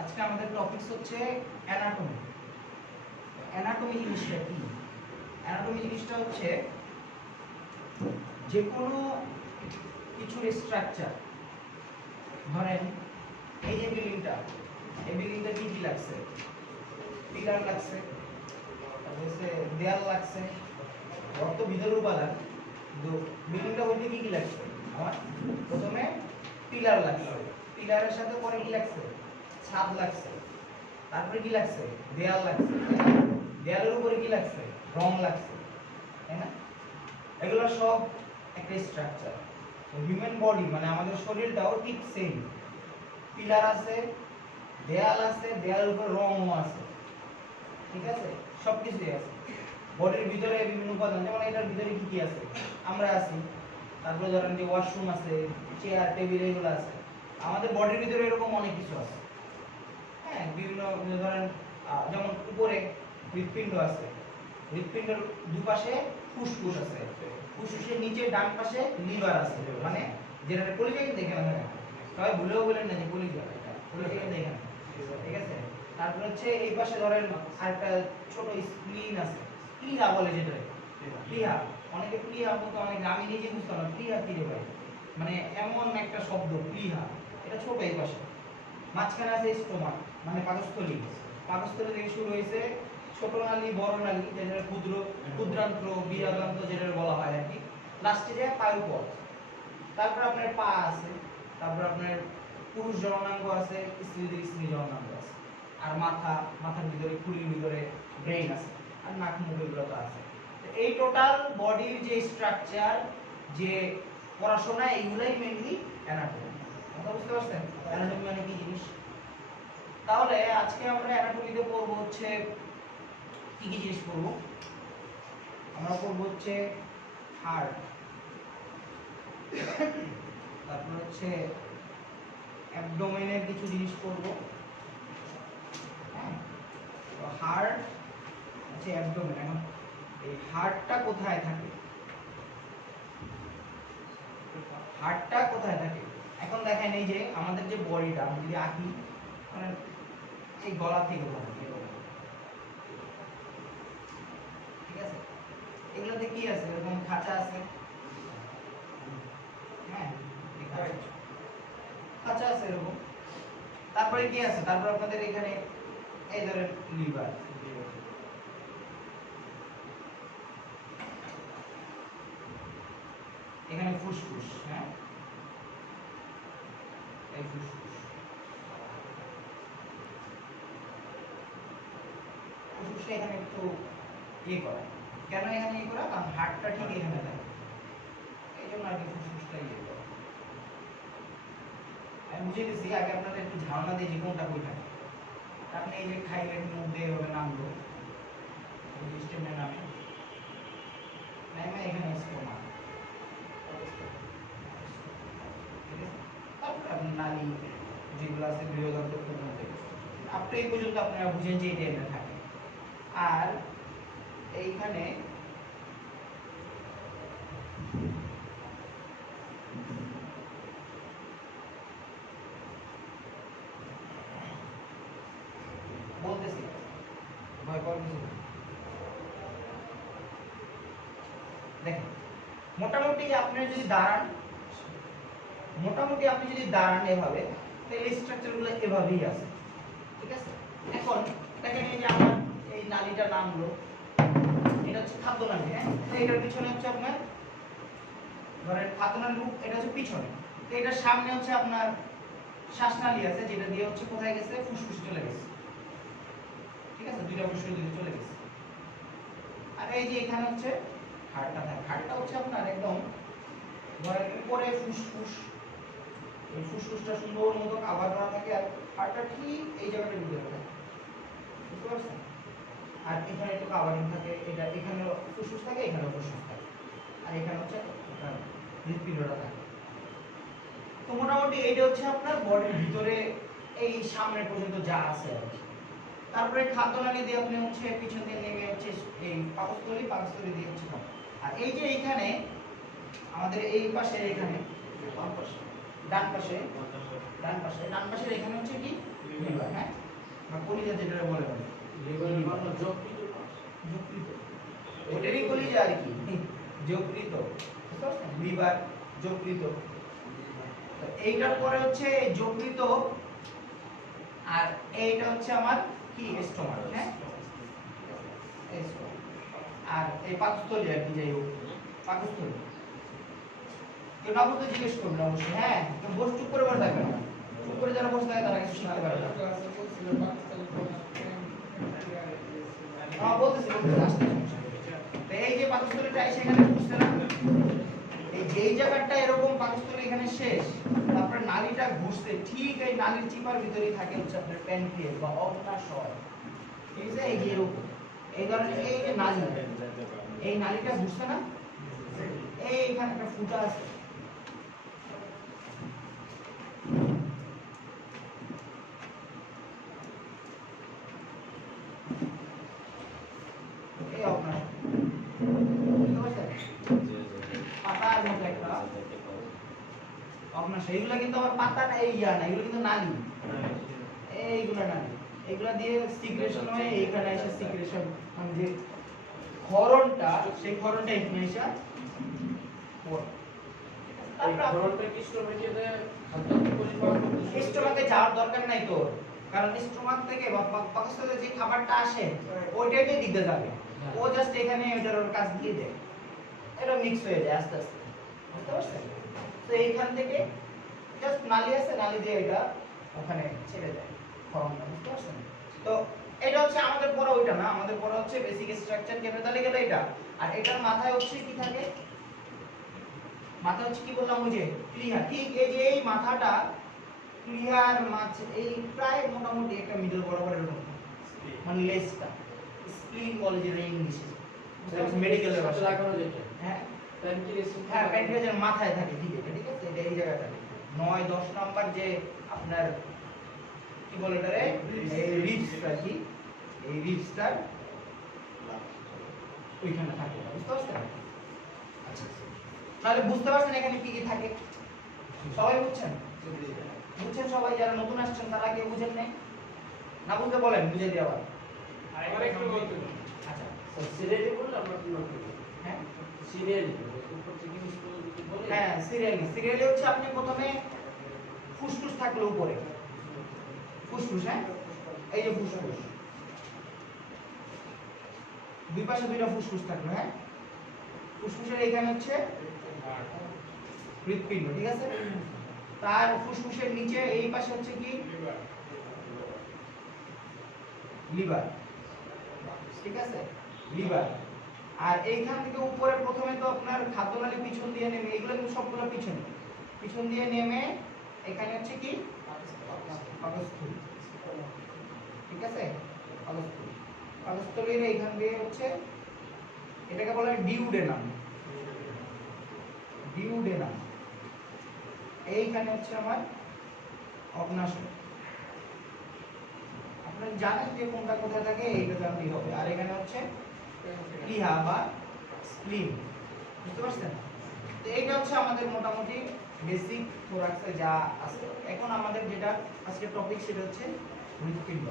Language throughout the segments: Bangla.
আজকে আমাদের টপিকস হচ্ছে অ্যানাটমি। অ্যানাটমি জিনিসটা কি? অ্যানাটমি জিনিসটা হচ্ছে যে কোনো কিছুর স্ট্রাকচার। ধরেন এই যে বিল্ডিংটা, এই বিল্ডিংটা কি কি লাগছে? পিলার লাগছে, তারপর হচ্ছে দেয়াল লাগছে, ঘর তো ভিতরের উপাদান, কিন্তু বিল্ডিংটা হইতে কি কি লাগছে? আমার প্রথমে পিলার লাগছে, পিলারের সাথে পরে কি লাগছে? ছাদ লাগছে, তারপরে কি লাগছে? দেয়াল লাগছে, দেয়ালের উপরে কি লাগছে? রং লাগছে, তাই না? এগুলো সব একটা স্ট্রাকচার। হিউম্যান বডি মানে আমাদের শরীরটাও ঠিক সেম। পিলার আছে, দেয়াল আছে, দেয়ালের উপরে রংও আছে, ঠিক আছে? সব কিছুই আছে। বডির ভিতরে বিভিন্ন উপাদান, যেমন এটার ভিতরে কি কি আছে? আমরা আছি, তারপরে ধরেন যে ওয়াশরুম আছে, চেয়ার টেবিল এগুলো আছে। আমাদের বডির ভিতরে এরকম অনেক কিছু আছে। হ্যাঁ, বিভিন্ন ধরেন যেমন উপরে হৃৎপিণ্ড আছে, হৃৎপিণ্ডের দুপাশে ফুসফুস আছে, ফুসফুসের নিচে ডান পাশে লিভার আছে, মানে যেটা কলিজাকে দেখে না, সবাই ভুলেও বলেন না যে কলিজা, কলিজাকে দেখে না, ঠিক আছে? তারপর হচ্ছে এই পাশে ধরেন আরেকটা ছোট স্প্লিন আছে, প্লিহা বলে যেটা, প্লিহা। অনেকে প্লিহা বলতে, অনেকে, আমি নিজে বুঝতাম না প্লিহা কি রে ভাই, মানে এমন একটা শব্দ প্লিহা, এটা ছোট এই পাশে। মাঝখানে আছে স্টোমাক মানে পাকস্থলী, পাকস্থলী থেকে শুরু হয়েছে ছোট নালী, বড় নালী, যেটা ক্ষুদ্র, ক্ষুদ্রান্ত্র, বৃহদান্ত্র যেটা বলা হয় আর কি। লাস্টে যায় পায়ুপথ। তারপর আপনার পা আছে, তারপর আপনার পুরুষ জননাঙ্গ আছে, স্ত্রীদের স্ত্রী জননাঙ্গ আছে, আর মাথা, মাথার ভিতরে খুলির ভিতরে ব্রেইন আছে, আর নাক মুখ এগুলো তো আছে। এই টোটাল বডির যে স্ট্রাকচার, যে পড়াশোনা, এইগুলাই মেইনলি অ্যানাটমি। কথা বুঝতে পারছেন অ্যানাটমি মানে কি জিনিস? তাহলে আজকে আমরা অ্যানাটমিতে পড়বো হচ্ছে কি কি জিনিস পড়বো? আমরা পড়বো হচ্ছে হার্ট, তারপর হচ্ছে অ্যাবডোমেনের কিছু জিনিস পড়বো। হ্যাঁ, তো হার্ট হচ্ছে অ্যাবডোমেন। এখন এই হার্টটা কোথায় থাকে? হার্টটা কোথায় থাকে? এখন দেখেন এই যে আমাদের যে বডিটা, আমি যদি আঁকি, মানে এই গলা থেকে ধরেন, ঠিক আছে? এগুলোতে কি আছে? এরকম খাঁচা আছে, হ্যাঁ, খাঁচা আছে এরকম। তারপরে কি আছে? তারপর আপনাদের এখানে এই ধরেন লিভার, এখানে ফুসফুস, হ্যাঁ, এই ফুসফুস, ফুসফুসটা এখানে একটু ইয়ে করা। কেন এখানে ইয়ে করা? কারণ হার্টটা ঠিক এখানে থাকে, এই জন্য আর কি ফুসফুসটা ইয়ে করা। আমি বুঝে গেছি, আগে আপনাদের একটু ধারণা দিয়ে যে কোনটা কই থাকে। আপনি এই যে খাইলেন, মুখ দিয়ে এভাবে নামলো, স্টেমে নামে, নামে এখানে স্টোমা, তারপরে আপনার নালী যেগুলো আছে বৃহদান্ত্রের মধ্যে। আপনি এই পর্যন্ত আপনারা বুঝেন যে এটা এখানে থাকে। আর এইখানে বলতেছি, ভয় পাওয়ার কিছু নেই। দেখেন, মোটামুটি আপনি যদি দাঁড়ান, মোটামুটি আপনি যদি দাঁড়ান এভাবে, তাহলে স্ট্রাকচারগুলো এভাবেই আছে, ঠিক আছে? এখন দেখেন এই যে আমার এই নালীটা নামলো, এটা হচ্ছে খাদ্য নালী, হ্যাঁ, এটার পিছনে হচ্ছে আপনার ধরেন খাদ্য নালী, এটা হচ্ছে পিছনে, তো এটার সামনে হচ্ছে আপনার শ্বাসনালী আছে, যেটা দিয়ে হচ্ছে কোথায় গেছে? ফুসফুসে চলে গেছে, ঠিক আছে? দুইটা ফুসফুস দিয়ে চলে গেছে। আর এই যে এখানে হচ্ছে হাড়টা থাকে, হাড়টা হচ্ছে আপনার একদম ধরেন উপরে ফুসফুস, এই ফুসফুসটা সুন্দর মতো কাভার করা থাকে, আর হাড়টা ঠিক এই জায়গাটার ভিতরে থাকে, বুঝতে পারছেন? আর এখানে একটু কাভারিং থাকে, এটা এখানে ফুসফুস থাকে, এখানে ফুসফুস থাকে, আর এখানে হচ্ছে আপনার হৃৎপিণ্ডটা থাকে। তো মোটামুটি এইটা হচ্ছে আপনার বডির ভিতরে এই সামনে পর্যন্ত যা আছে আর কি। তারপরে খাদ্যনালী দিয়ে আপনি হচ্ছে পিছন দিয়ে নেমে হচ্ছে এই পাকস্থলী, পাকস্থলী দিয়ে হচ্ছে খাদ্য। আর এই যে এইখানে আমাদের এই পাশে, এখানে ডান পাশে, ডান পাশে, ডান পাশে, ডান পাশের এখানে হচ্ছে কি লিভার, হ্যাঁ, বা কলিজা যেটা বলে বলে লিভারের মানে যকৃত। যকৃত ওটারই কলিজা আর কি, যকৃত, লিভার, যকৃত। তো এইটার পরে হচ্ছে যকৃত, আর এইটা হচ্ছে আমার কি স্টোমাক, হ্যাঁ, আর এই পাকস্থলী আর কি, যাই হোক পাকস্থলী। কেউ না বলতে জিজ্ঞেস করবেন অবশ্যই, হ্যাঁ, কেউ বসে চুপ করে বসে থাকবেন না, চুপ করে যারা বসে থাকে তারা কিছু শিখতে পারে না। হ্যাঁ বলতেছি আসতে। তো এই যে পাকস্থলীটা সেখানে বুঝতে না, এই যেই জায়গাটা এরকম পাকস্থলী এখানে শেষ, তারপরে নালীটা ঘুরছে, ঠিক এই নালীর চিপার ভিতরেই থাকে হচ্ছে আপনার প্যানক্রিয়াস বা অগ্নাশয়, ঠিক আছে, এই যে এরকম এই ধরনের এই যে নালী, এই নালীটা ঘুরছে না, এইখানে একটা ফুটা আছে, এই অগ্নাশয়, বুঝতে পারছেন, পাতার মতো একটা অগ্নাশয়। এইগুলা কিন্তু আমার পাতা না, এই ইয়া না, এগুলো কিন্তু নালী, এইগুলা নালী, এগুলা দিয়ে সিক্রেশন হয়ে এইখানে এসে সিক্রেশন, মানে যে ক্ষরণটা, সেই ক্ষরণটা এখানে এসে স্টোমাকে যাওয়ার দরকার নাই তো, কারণ স্টোমাক থেকে বা পাকস্থলীতে যে খাবারটা আসে ওইটাই দিতে যাবে, ও জাস্ট এখানে ওইটার ওর কাজ দিয়ে দেয়, এটা মিক্স হয়ে যায় আস্তে আস্তে, বুঝতে পারছেন? তো এইখান থেকে জাস্ট নালী আছে, নালী দিয়ে এটা ওখানে ছেড়ে দেয় ক্ষরণটা, বুঝতে পারছেন? তো এটা হচ্ছে আমাদের পড়া ওইটা না, আমাদের পড়া হচ্ছে বেসিক স্ট্রাকচার কেমনে তাহলে গেলে এটা, আর এটার মাথায় হচ্ছে কি থাকে, মাথা হচ্ছে কি বললাম ওই যে ক্লিয়ার, ঠিক এই যে এই মাথাটা ক্লিয়ার মাছ, এই প্রায় মোটামুটি একটা মিডল বরাবর এরকম, মানে লেজটা স্প্লিন বলে যেটা ইংলিশে, মেডিকেলের ভাষায় লাগানো যেটা, হ্যাঁ হ্যাঁ প্যানক্রিয়াসের মাথায় থাকে, ঠিক আছে, ঠিক আছে, এটা এই জায়গাটা 9-10 নাম্বার যে আপনার কি বলে এটারে, এই রিবসটা কি, এই রিবসটার ওইখানে থাকে, বুঝতে পারছেন? আচ্ছা, তাহলে বুঝতে পারছেন এখানে কি কি থাকে, সবাই বুঝছেন? বুঝছেন সবাই? যারা নতুন আসছেন তারা কেউ বুঝেন নাই? না বুঝতে বলেন, বুঝে দিই আবার। আরেকবার একটু বলতে। আচ্ছা সিরিয়ালি বললে আমরা কি করব? হ্যাঁ সিরিয়ালি উপর থেকে নিচ পর্যন্ত বলে। হ্যাঁ সিরিয়ালি, সিরিয়ালি হচ্ছে আপনি প্রথমে ফুসফুস থাকলো উপরে, ফুসফুস, হ্যাঁ, এই যে ফুসফুস, দুই পাশে দুইটা ফুসফুস থাকলো, হ্যাঁ, ফুসফুসের এইখানে হচ্ছে হৃৎপিণ্ড, ঠিক আছে, তার ফুসফুসের নিচে এই পাশে হচ্ছে কি লিভার, ঠিক আছে, লিভার। আর এইখান থেকে উপরে প্রথমে তো আপনার খাদ্যনালী পিছন দিয়ে নেমে, এইগুলো কিন্তু সবগুলো পিছনে, পিছন দিয়ে নেমে এখানে হচ্ছে কি পাকস্থলী, ঠিক আছে, পাকস্থলী, পাকস্থলীর এইখান দিয়ে হচ্ছে এটাকে বলা হয় ডিউডেনাম, ডিউডেনাম, এইখানে হচ্ছে আমার অগ্নাশয়। আপনারা জানেন যে কোনটা কোথায় থাকে, এইটা জানতেই হবে। আর এখানে হচ্ছে প্লিহা বা স্প্লিন, বুঝতে পারছেন? তো এইটা হচ্ছে আমাদের মোটামুটি বেসিক থোরাক্সে যা আছে। এখন আমাদের যেটা আজকে টপিক সেটা হচ্ছে হৃৎপিণ্ড।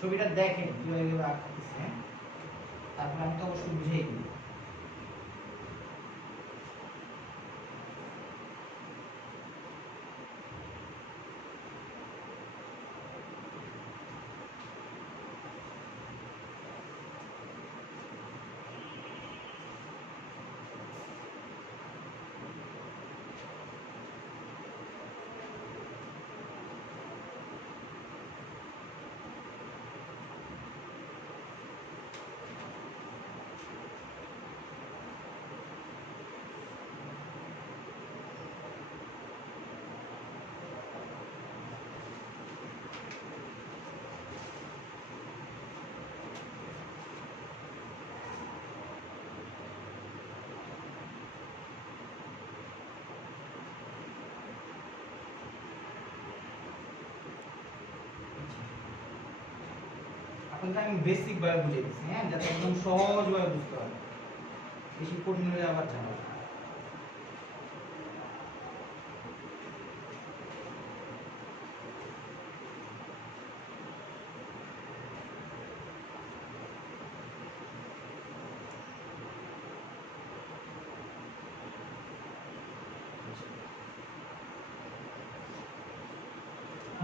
ছবিটা দেখেন কিভাবে আঁকতেছে, তারপর আমি তো অবশ্যই বুঝেই দিই। আপনাকে আমি বেসিক ভাবে বুঝিয়ে দিচ্ছি, হ্যাঁ, যাতে একদম সহজভাবে বুঝতে পারেন, বেশি কঠিন হলে আবার ঝামেলা।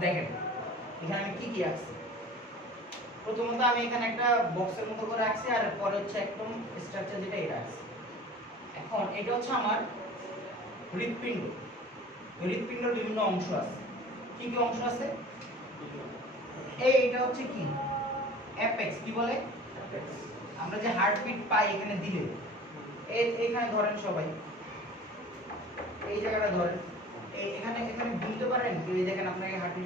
দেখেন এখানে আমি কি কি আঁকছি। প্রথমত আমি এখানে একটা বক্সের মতো করে আঁকছি, আর পরে হচ্ছে একদম স্ট্রাকচার যেটা এটা আঁকছি। এখন এটা হচ্ছে আমার হৃৎপিণ্ড। হৃৎপিণ্ডের বিভিন্ন অংশ আছে। কি কি অংশ আছে? এটা হচ্ছে কি অ্যাপেক্স, কি বলে আমরা যে হার্টবিট পাই এখানে দিলে, এইখানে ধরেন সবাই, এই জায়গাটা ধরেন, এখানে এখানে বুঝতে পারেন তো, এই দেখেন আপনাকে হার্টবিট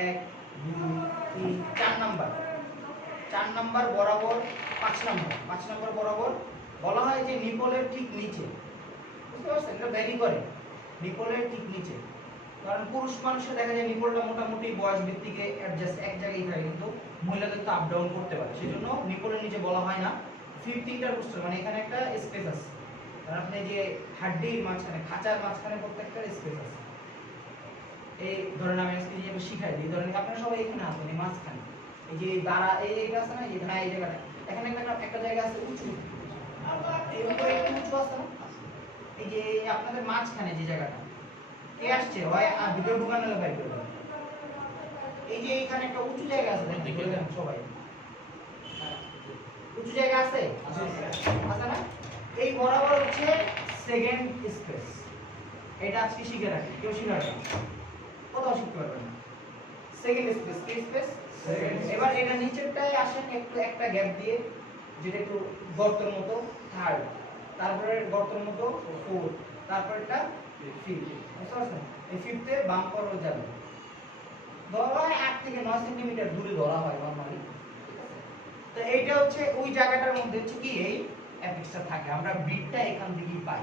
1 2 3 4 নাম্বার, 4 নাম্বার বরাবর 5 নাম্বার, 5 নাম্বার বরাবর বলা হয় যে নিপলের ঠিক নিচে, বুঝতে পারছেন? এটা ভ্যারি করে নিপলের ঠিক নিচে। কারণ পুরুষ মানুষের দেখা যায় নিপলটা মোটামুটি বয়স ভিত্তিকে অ্যাডজাস্ট এক জায়গায় থাকে, কিন্তু মহিলাদের তো আপ ডাউন করতে পারে, সেজন্য নিপলের নিচে বলা হয় না। ফিফথ ইন্টারকোস্টাল মানে এখানে একটা স্পেস আছে, কারণ আপনি যে হাড্ডির মাঝখানে, খাঁচার মাঝখানে প্রত্যেকটা স্পেস আছে। এই ধরেন আমি আজকে যে শিখাই দিই, ধরেন আপনারা সবাই এখানে আছেন, এই মাঝখানে এই যে দাঁড়া, এইটা আছে না, এই হ্যাঁ এই জায়গাটা, এখানে একটা জায়গা আছে উঁচু, এই উপরে একটু উঁচু আছে না, এই যে আপনাদের মাঝখানে যে জায়গাটা, কে আসছে হয় আর ভিডিও ঢুকানো হলে বাইর করবে, এই যে এখানে একটা উঁচু জায়গা আছে, দেখেন সবাই উঁচু জায়গা আছে, আছে না? এই বরাবর হচ্ছে সেকেন্ড স্পেস। এটা আজকে শিখে রাখি, কেউ শিখে রাখেন, কোথাও শিখতে পারবেন না। সেকেন্ড স্পেস, কি স্পেস? এবার এটা নিচেরটায় আসেন একটু একটা গ্যাপ দিয়ে, যেটা একটু গর্তের মতো, থার্ড, তারপরে গর্তের মতো ফোর্থ, তারপরেরটা ফিফথ, বুঝতে পারছেন? এই ফিফথে বাম করো যাবে, ধরা হয় 8 থেকে 9 সেন্টিমিটার দূরে ধরা হয় নরমালি, ঠিক আছে? তো এইটা হচ্ছে ওই জায়গাটার মধ্যে হচ্ছে কি এই অ্যাপেক্সটা থাকে, আমরা ব্রিডটা এখান থেকেই পাই।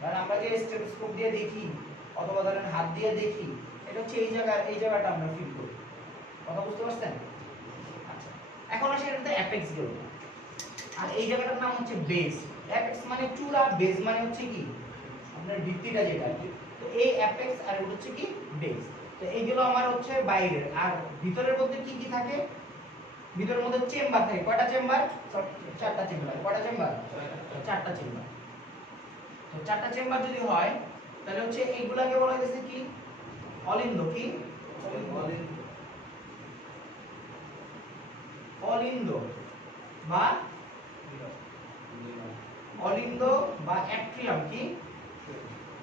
কারণ আমরা যে স্টেথোস্কোপ দিয়ে দেখি অথবা ধরেন হাত দিয়ে দেখি, এটা হচ্ছে এই জায়গাটা আমরা ফিল করি, কথা বুঝতে পারছেন? আচ্ছা, এখন আসে এটাতে অ্যাপেক্স গেল, আর এই জায়গাটার নাম হচ্ছে বেস। অ্যাপেক্স মানে চূড়া, বেস মানে হচ্ছে কি আপনার ভিত্তিটা যেটা, তো এই অ্যাপেক্স আর ওটা হচ্ছে কি বেস। তো এইগুলো আমার হচ্ছে বাইরের, আর ভিতরের মধ্যে কি কি থাকে? ভিতরের মধ্যে চেম্বার থাকে, কয়টা চেম্বার? 4টা চেম্বার। কয়টা চেম্বার? 4টা চেম্বার। তো 4টা চেম্বার যদি হয় তাহলে হচ্ছে এইগুলাকে বলা হয়েছে কি অলিন্দ, কি অলিন্দ বা অলিন্দ বা অ্যাট্রিয়াম, কি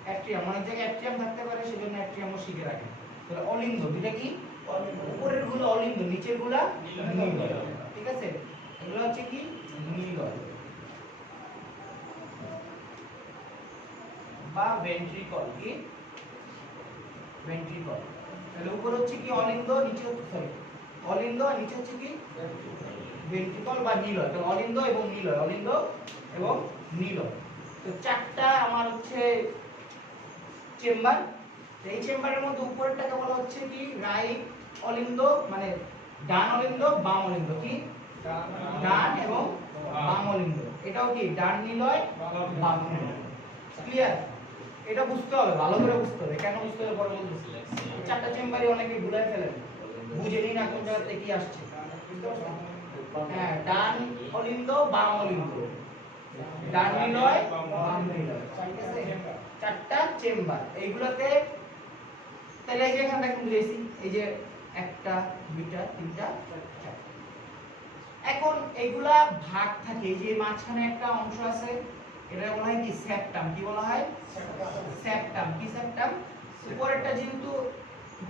অ্যাট্রিয়াম, অনেক জায়গায় অ্যাট্রিয়াম থাকতে পারে, সেজন্য অ্যাট্রিয়ামও শিখে রাখেন। তাহলে অলিন্দ দুইটা কি, উপরের গুলো অলিন্দ, নিচের গুলা নিলয়, ঠিক আছে? এগুলো হচ্ছে কি নিলয় বা ভেন্ট্রিকল, কি ভেন্ট্রিকল। তাহলে উপরে হচ্ছে কি অলিন্দ, নিচে হচ্ছে সরি অলিন্দ, আর নিচে হচ্ছে কি ভেন্ট্রিকল বা নিলয়। তাহলে অলিন্দ এবং নিলয়, অলিন্দ এবং নিলয়। তো 4টা আমার হচ্ছে চেম্বার। এই চেম্বারের মধ্যে উপরেরটাকে বলা হচ্ছে কি রাইট অলিন্দ, মানে ডান অলিন্দ বাম অলিন্দ, কি ডান এবং বাম অলিন্দ। এটাও কি ডান নিলয় বাম নিলয়। ক্লিয়ার? এটা বুঝতে হবে, ভালো করে বুঝতে হবে। কেন বুঝতে হবে পরে বলতেছি। 4টা চেম্বারই অনেকে ভুলে ফেলেন, বুঝেনি না কোন জায়গা থেকে কি আসছে, বুঝতে পারছেন? হ্যাঁ, ডান অলিন্দ বাম অলিন্দ, ডান নিলয় বাম নিলয়, ঠিক আছে? 4টা চেম্বার। এইগুলোতে তাহলে এই যে এখানে দেখুন বুঝেছি, এই যে 1টা 2টা 3টা 4টা। এখন এইগুলা ভাগ থাকে, এই যে মাঝখানে একটা অংশ আছে, এটা বলা হয় কি সেপ্টাম, কি বলা হয় সেপ্টাম, কি সেপ্টাম। উপরেরটা যেহেতু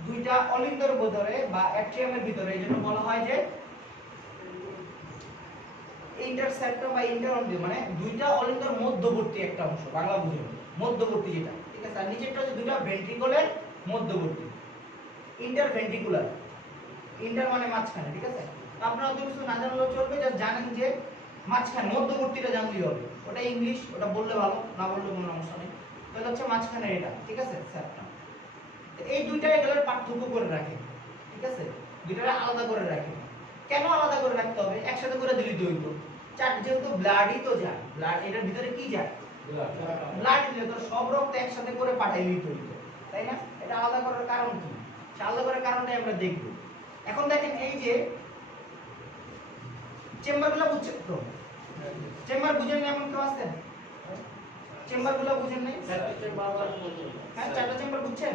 2টা অলিন্দর ভিতরে বা অ্যাট্রিয়ামের ভিতরে, এইজন্য বলা হয় যে ইন্টারসেপ্টাম বা ইন্টারঅলিন্দ, মানে 2টা অলিন্দর মধ্যবর্তী একটা অংশ, বাংলা বুঝুন মধ্যবর্তী যেটা, ঠিক আছে? আর নিচেরটা হচ্ছে 2টা ভেন্ট্রিকলের মধ্যবর্তী, ইন্টারভেন্ট্রিকুলার, ইন্টার মানে মাঝখানে, ঠিক আছে? আপনারা অত কিছু না জানলেও চলবে, যা জানেন যে মাঝখানে, মধ্যবর্তীটা জানলেই হবে। ওটা ইংলিশ, ওটা বললে ভালো, না বললে কোনো সমস্যা নেই। তাহলে হচ্ছে মাঝখানে এটা, ঠিক আছে? সেপ্টাম। এই দুইটা এগুলোর পার্থক্য করে রাখে, ঠিক আছে? দুইটারে আলাদা করে রাখে। কেন আলাদা করে রাখতে হবে? একসাথে করে দিলেই তো হইতো। যেহেতু ব্লাডই তো যায়, ব্লাড এটার ভিতরে কি যায়? ব্লাড দিলে তো সব রক্ত একসাথে করে পাঠাইলেই তো হইতো, তাই না? এটা আলাদা করার কারণ কি? আলাদা করার কারণটাই আমরা দেখব। এখন দেখেন এই যে চেম্বারগুলো বুঝছেন তো? চেম্বার বুঝেন না এমন কেউ আছেন? চেম্বারগুলো বুঝেন নাই? হ্যাঁ, চারটা চেম্বার বুঝছেন?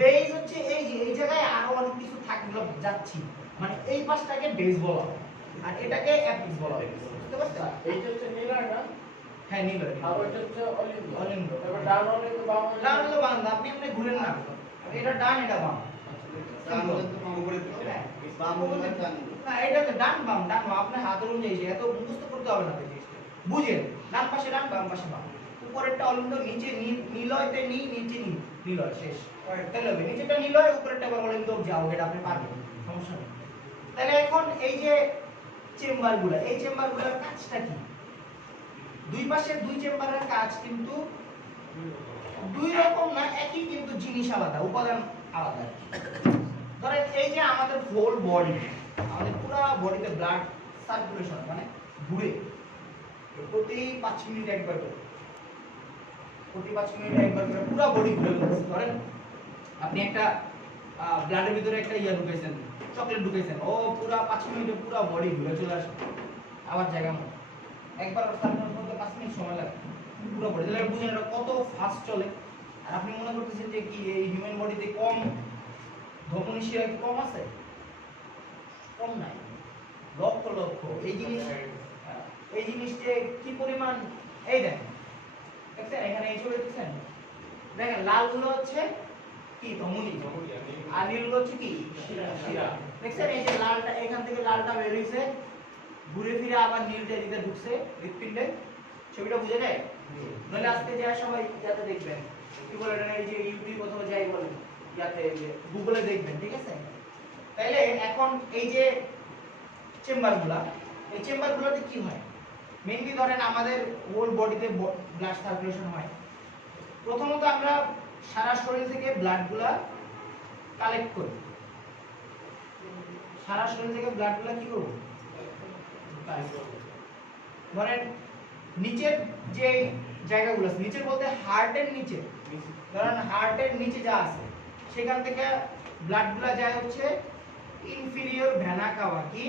বেজ হচ্ছে এই যে এই জায়গায় আরো অনেক কিছু থাকলো যাচ্ছি, মানে এই পাশটাকে বেজ বলা হয় আর এটাকে অ্যাপেক্স বলা হয়। বুঝতে পারছেন? এইটা হচ্ছে নীলা না? হ্যাঁ, নীল। আর ওইটা হচ্ছে অলিন্দ। অলিন্দ। তারপর ডান অলিন্দ, বাম অলিন্দ। ডান হলো বাম, আপনি আপনি ঘুরেন না, এটা ডান এটা বাম। ডান হলে তো বাম উপরে দিতে হবে। বাম হলে ডান। না, এটা তো ডান বাম, ডান বাম আপনার হাত অনুযায়ী, এত মুখস্থ করতে হবে না তো জিনিসটা। বুঝেন, ডান পাশে ডান, বাম পাশে বাম। উপরেরটা অলিন্দ, নিচে নীলয়তে নিচে নীলয় শেষ। তাহলে হবে নিচেটা নীলয়, উপরেরটা আবার অলিন্দ, যাও এটা আপনি পারবেন, সমস্যা নেই। তাহলে এখন এই যে চেম্বারগুলো, এই চেম্বারগুলোর কাজটা কি? দুই পাশে দুই চেম্বারের কাজ কিন্তু দুই রকম না, একই কিন্তু জিনিস আলাদা, উপাদান আলাদা। ধরেন এই যে আমাদের হোল বডি, আমাদের পুরো বডিতে ব্লাড সার্কুলেশন মানে ঘুরে প্রতি 5 মিনিট একবার করে, প্রতি 5 মিনিটে একবার করে পুরো বডি ঘুরে বেড়াচ্ছে। ধরেন আপনি একটা ব্লাডের ভিতরে একটা ঢুকাইছেন, চকলেট ঢুকাইছেন, ও পুরো 5 মিনিটে পুরো বডি ঘুরে চলে আসে আবার জায়গা মতো। একবার সার্কুলেশন করতে 5 মিনিট সময় লাগে পুরো বডি। তাহলে বুঝেন এটা কত ফাস্ট চলে। আর আপনি মনে করতেছেন যে কি এই হিউম্যান বডিতে কম ধমনী শিরা কি কম আছে? কম নাই, লক্ষ লক্ষ। এই জিনিস যে কি পরিমাণ, এই দেখেন, দেখছেন এখানে এই ছবি দেখছেন, দেখেন লালগুলো হচ্ছে কি ধমনী, আর নীলগুলো হচ্ছে কি শিরা। দেখছেন এই যে লালটা এখান থেকে লালটা বের হইছে, ঘুরে ফিরে আবার নীলটা এদিকে ঢুকছে হৃৎপিণ্ডে। ছবিটা বুঝে যায়? নইলে আজকে যা সবাই ইয়াতে দেখবেন, কি বলে এটা, এই যে ইউটিউব অথবা যাই বলেন ইয়াতে গুগলে দেখবেন, ঠিক আছে? তাইলে এখন এই যে চেম্বারগুলা, এই চেম্বারগুলোতে কি হয়? মেইনলি ধরেন আমাদের হোল বডিতে ব্লাড সার্কুলেশন হয়। প্রথমত আমরা সারা শরীর থেকে ব্লাডগুলা কালেক্ট করি, সারা শরীর থেকে ব্লাডগুলা কি করব? ধরেন নিচের যে জায়গাগুলো আছে, নিচের বলতে হার্টের নিচে, ধরেন হার্টের নিচে যা আছে সেখান থেকে ব্লাডগুলা যায় হচ্ছে ইনফিরিয়র ভেনা কাভা। কি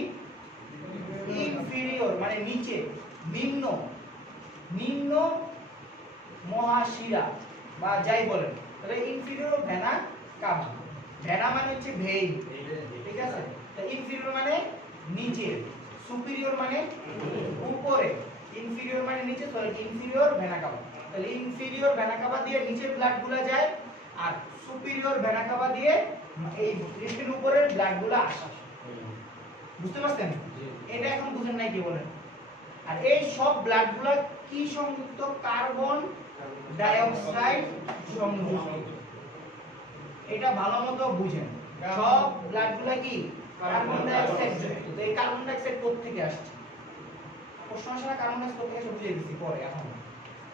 ইনফিরিয়র মানে নিচে, নিম্ন মহাশিরা বা যাই বলেন, তাহলে ইনফিরিয়র ভেনা কাভা। ভেনা মানে হচ্ছে ভেইন, ঠিক আছে? তো ইনফিরিয়র মানে নিচে, সুপিরিয়র মানে উপরে, ইনফিরিয়র মানে নিচে, তাহলে ইনফিরিয়র ভেনা কাভা। তাহলে ইনফিরিয়র ভেনা কাভা দিয়ে নিচের ব্লাডগুলো যায়, আর সুপিরিয়র ভেনা কাভা দিয়ে এই হৃৎপিণ্ডের উপরের ব্লাডগুলো আসে। বুঝতে পারছেন? এটা এখন বুঝেন নাই কি বলেন? আর এই সব ব্লাডগুলো কি সংযুক্ত? কার্বন ডাই অক্সাইড সংযুক্ত। এটা ভালোমতো বুঝেন, সব ব্লাডগুলো কি কার্বন ডাই অক্সাইড যুক্ত। তো এই কার্বন ডাই অক্সাইড কোথা থেকে আসছে? প্রশ্ন আসলে কার্বন ডাই অক্সাইড কোথা থেকে বুঝিয়ে দিচ্ছি পরে। এখন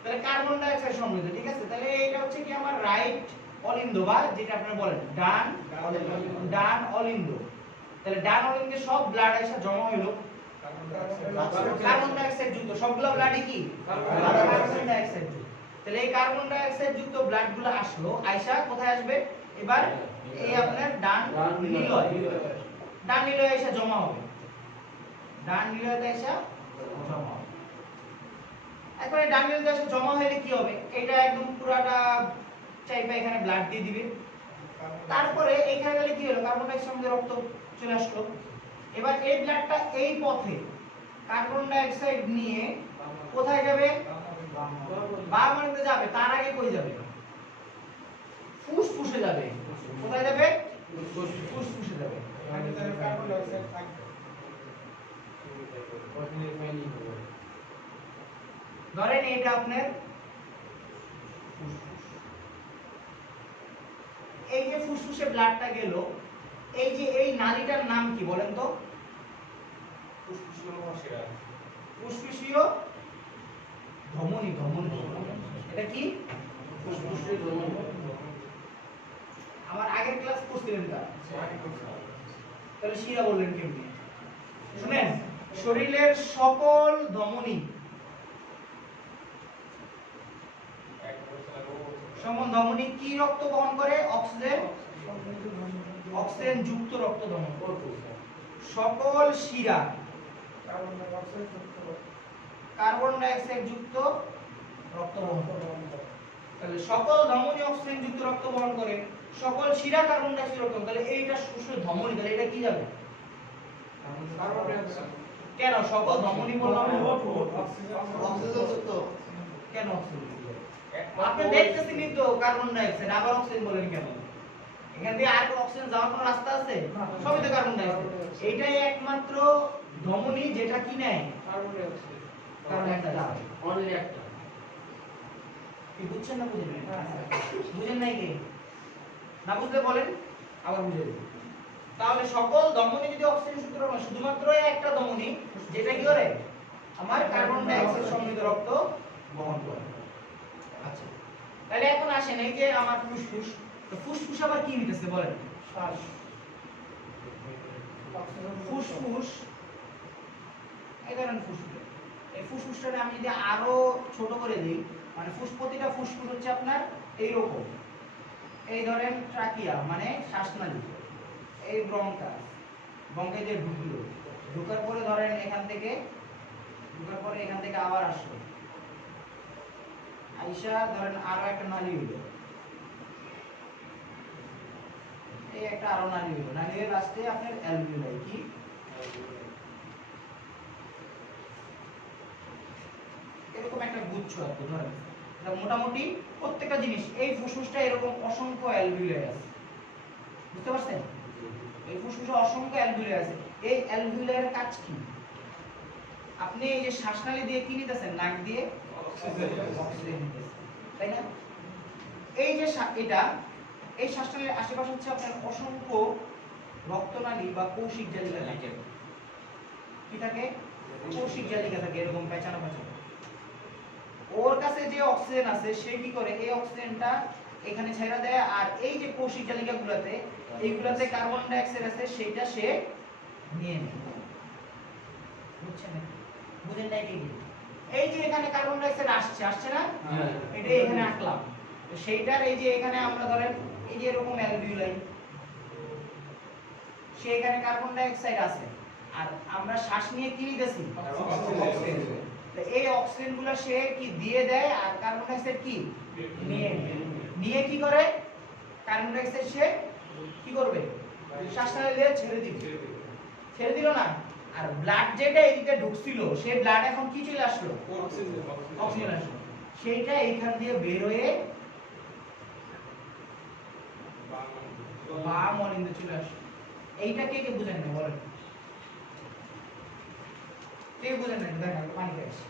তাহলে কার্বন ডাই অক্সাইড সমৃদ্ধ, ঠিক আছে? তাহলে এটা হচ্ছে কি আমার রাইট অলিন্দ বা যেটা আপনারা বলেন ডান অলিন্দ। তাহলে ডান অলিন্দে সব ব্লাড এসে জমা হইলো কার্বন ডাই অক্সাইড যুক্ত, সবগুলো ব্লাডই কি কার্বন ডাই অক্সাইড যুক্ত। তাহলে এই কার্বন ডাই অক্সাইড যুক্ত ব্লাডগুলো আসলো, আয়সা কোথায় আসবে? এবার এই আপনার ডান নীলয়, ডান নীলয় এসে জমা হবে, ডান নীলয়তে এসে জমা হবে। এখন এই ডান নীলয়তে এসে জমা হলে কি হবে? এটা একদম পুরাটা চাইপা এখানে ব্লাড দিয়ে দিবে। তারপরে এখানে গেলে কি হলো? কার্বন ডাই অক্সাইড রক্ত চলে আসলো। এবার এই ব্লাডটা এই পথে কার্বন ডাই অক্সাইড নিয়ে কোথায় যাবে? বাম অলিন্দে যাবে। তার আগে কই যাবে? ফুসফুসে যাবে। কোথায় যাবে? ফুসফুসে যাবে। কার্বন ডাই অক্সাইড থাকবে। ধরেন এটা আপনার ফুসফুস, এই যে ফুসফুসে ব্লাডটা গেল, এই যে এই নালীটার নাম কি বলেন তো? ফুসফুসীয় ধমনী। এটা কি? ফুসফুসীয় ধমনী। আমার আগের ক্লাস করছিলেন তা তাহলে শিরা বললেন কেমনি শুনেন শরীরের সকল ধমনী কি রক্ত বহন করে অক্সিজেন যুক্ত রক্ত বহন করে সকল শিরা কার্বন ডাই অক্সাইড যুক্ত রক্ত বহন করে তাহলে সকল ধমনী অক্সিজেন যুক্ত রক্ত বহন করে সকল শিরা কার্বন ডাই অক্সাইড রক্ত তাহলে এইটা শুষ্ক ধমনী তাহলে এটা কি যাবে কার্বন ডাই অক্সাইড কেন সকল ধমনী বললাম অক্সিজেন যুক্ত কেন অক্সিজেন আপনি দেখতেছেন তো কার্বন ডাই অক্সাইড আবার অক্সিজেন বলেন কেন এখান দিয়ে আর অক্সিজেন যাওয়ার কোনো রাস্তা আছে সবই তো কার্বন ডাই অক্সাইড এইটাই একমাত্র ধমনী যেটা কি নেয় carbon die oxide carbon die oxide only একটা কি বুঝছেন না বুঝেন বুঝেন নাই কি না বুঝলে বলেন আবার বুঝে দিই তাহলে সকল ধমনী যদি অক্সিজেন যুক্ত রক্ত শুধুমাত্র একটা ধমনী যেটা কি করে আমার কার্বন ডাই অক্সাইড সমৃদ্ধ রক্ত বহন করে আচ্ছা তাহলে এখন আসেন এই যে আমার ফুসফুস তো ফুসফুস আবার কি হইতেছে বলেন শ্বাস ফুসফুস এই ধরেন ফুসফুস এই ফুসফুসটাকে আমি যদি আরো ছোট করে দিই মানে প্রতিটা ফুসফুস হচ্ছে আপনার এইরকম এই ধরেন ট্রাকিয়া মানে শ্বাসনালী এই ব্রঙ্কাস ব্রঙ্কে যে ঢুকলো ঢোকার পরে ধরেন এখান থেকে আবার আসলো আইসা ধরেন আরো একটা নালী হইলো এই একটা আরো নালী হইলো নালী হয়ে লাস্টে আপনার অ্যালভিওলাই কি এরকম একটা গুচ্ছ আছে ধরেন এটা মোটামুটি প্রত্যেকটা জিনিস এই ফুসফুসটা এরকম অসংখ্য অ্যালভিওলাই আছে বুঝতে পারছেন এই ফুসফুসে অসংখ্য অ্যালভিওলাই আছে এই অ্যালভিওলাইয়ের কাজ কি আপনি এই যে শ্বাসনালী দিয়ে কি নিতেছেন নাক দিয়ে অক্সিজেন নিতেছেন তাই না এই যে এটা এই শ্বাসনালীর আশেপাশে হচ্ছে আপনার অসংখ্য রক্তনালী বা কৌশিক জালিকা থাকে কি থাকে কৌশিক জালিকা থাকে এরকম পেঁচানো পেঁচানো ওর কাছে যে অক্সিজেন আছে সে কি করে এই অক্সিজেনটা এখানে ছেড়ে দেয় আর এই যে কৌশিক জালিকাগুলোতে এইগুলাতে কার্বন ডাই অক্সাইড আছে সেটা সে নিয়ে নেয় বুঝছেন বুঝেন নাই কি এই যে এখানে কার্বন ডাই অক্সাইড আসছে না এটা এখানে আঁকলাম তো সেইটার এই যে এখানে আমরা ধরেন এই যে এরকম অ্যালভিওলাই সে এখানে কার্বন ডাই অক্সাইড আছে আর আমরা শ্বাস নিয়ে কি নিতেছি অক্সিজেন তো এই অক্সিজেনগুলো সে কি দিয়ে দেয় আর কার্বন ডাই অক্সাইড কি নিয়ে কি করে কার্বন ডাই অক্সাইড সে কি করবে শ্বাসনালী দিয়ে ছেড়ে দিল না আর ব্লাড যেটা এদিকে ঢুকছিল সেই ব্লাড এখন কি চলে আসলো অক্সিজেন আসলো সেইটা এইখান দিয়ে বের হয়ে বাম অলিন্দে চলে আসলো এইটা কে বুঝেন না বলেন কে বুঝেন না দেখেন পানি খাইছি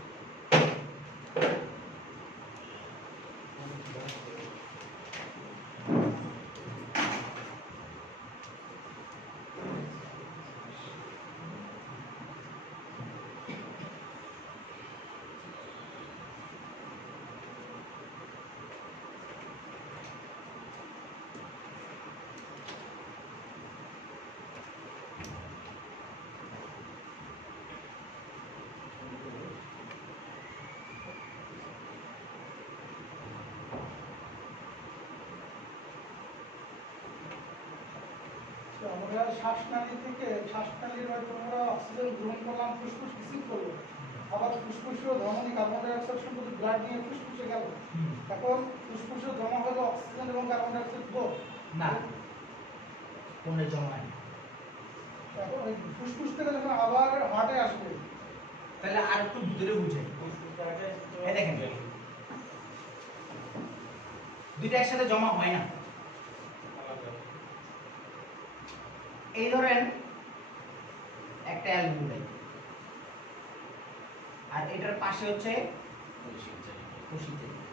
আমরা শ্বাসনালী থেকে শ্বাসনালীর হয়তো আমরা অক্সিজেন গ্রহণ করলাম ফুসফুস রিসিভ করলো আবার ফুসফুসেও ধমনী কার্বন ডাই অক্সাইড সম্পর্কে ব্লাড নিয়ে ফুসফুসে গেল এখন ফুসফুসে জমা হলো অক্সিজেন এবং কার্বন ডাই অক্সাইড বোধ না কোনে জমায় এখন ওই ফুসফুস থেকে যখন আবার হার্টে আসবে তাহলে আর একটু ভিতরে বুঝাই এই দেখেন দুইটা একসাথে জমা হয় না এই ধরেন একটা অ্যালভিওলাই আর এটার পাশে হচ্ছে কৌশিক জালিকা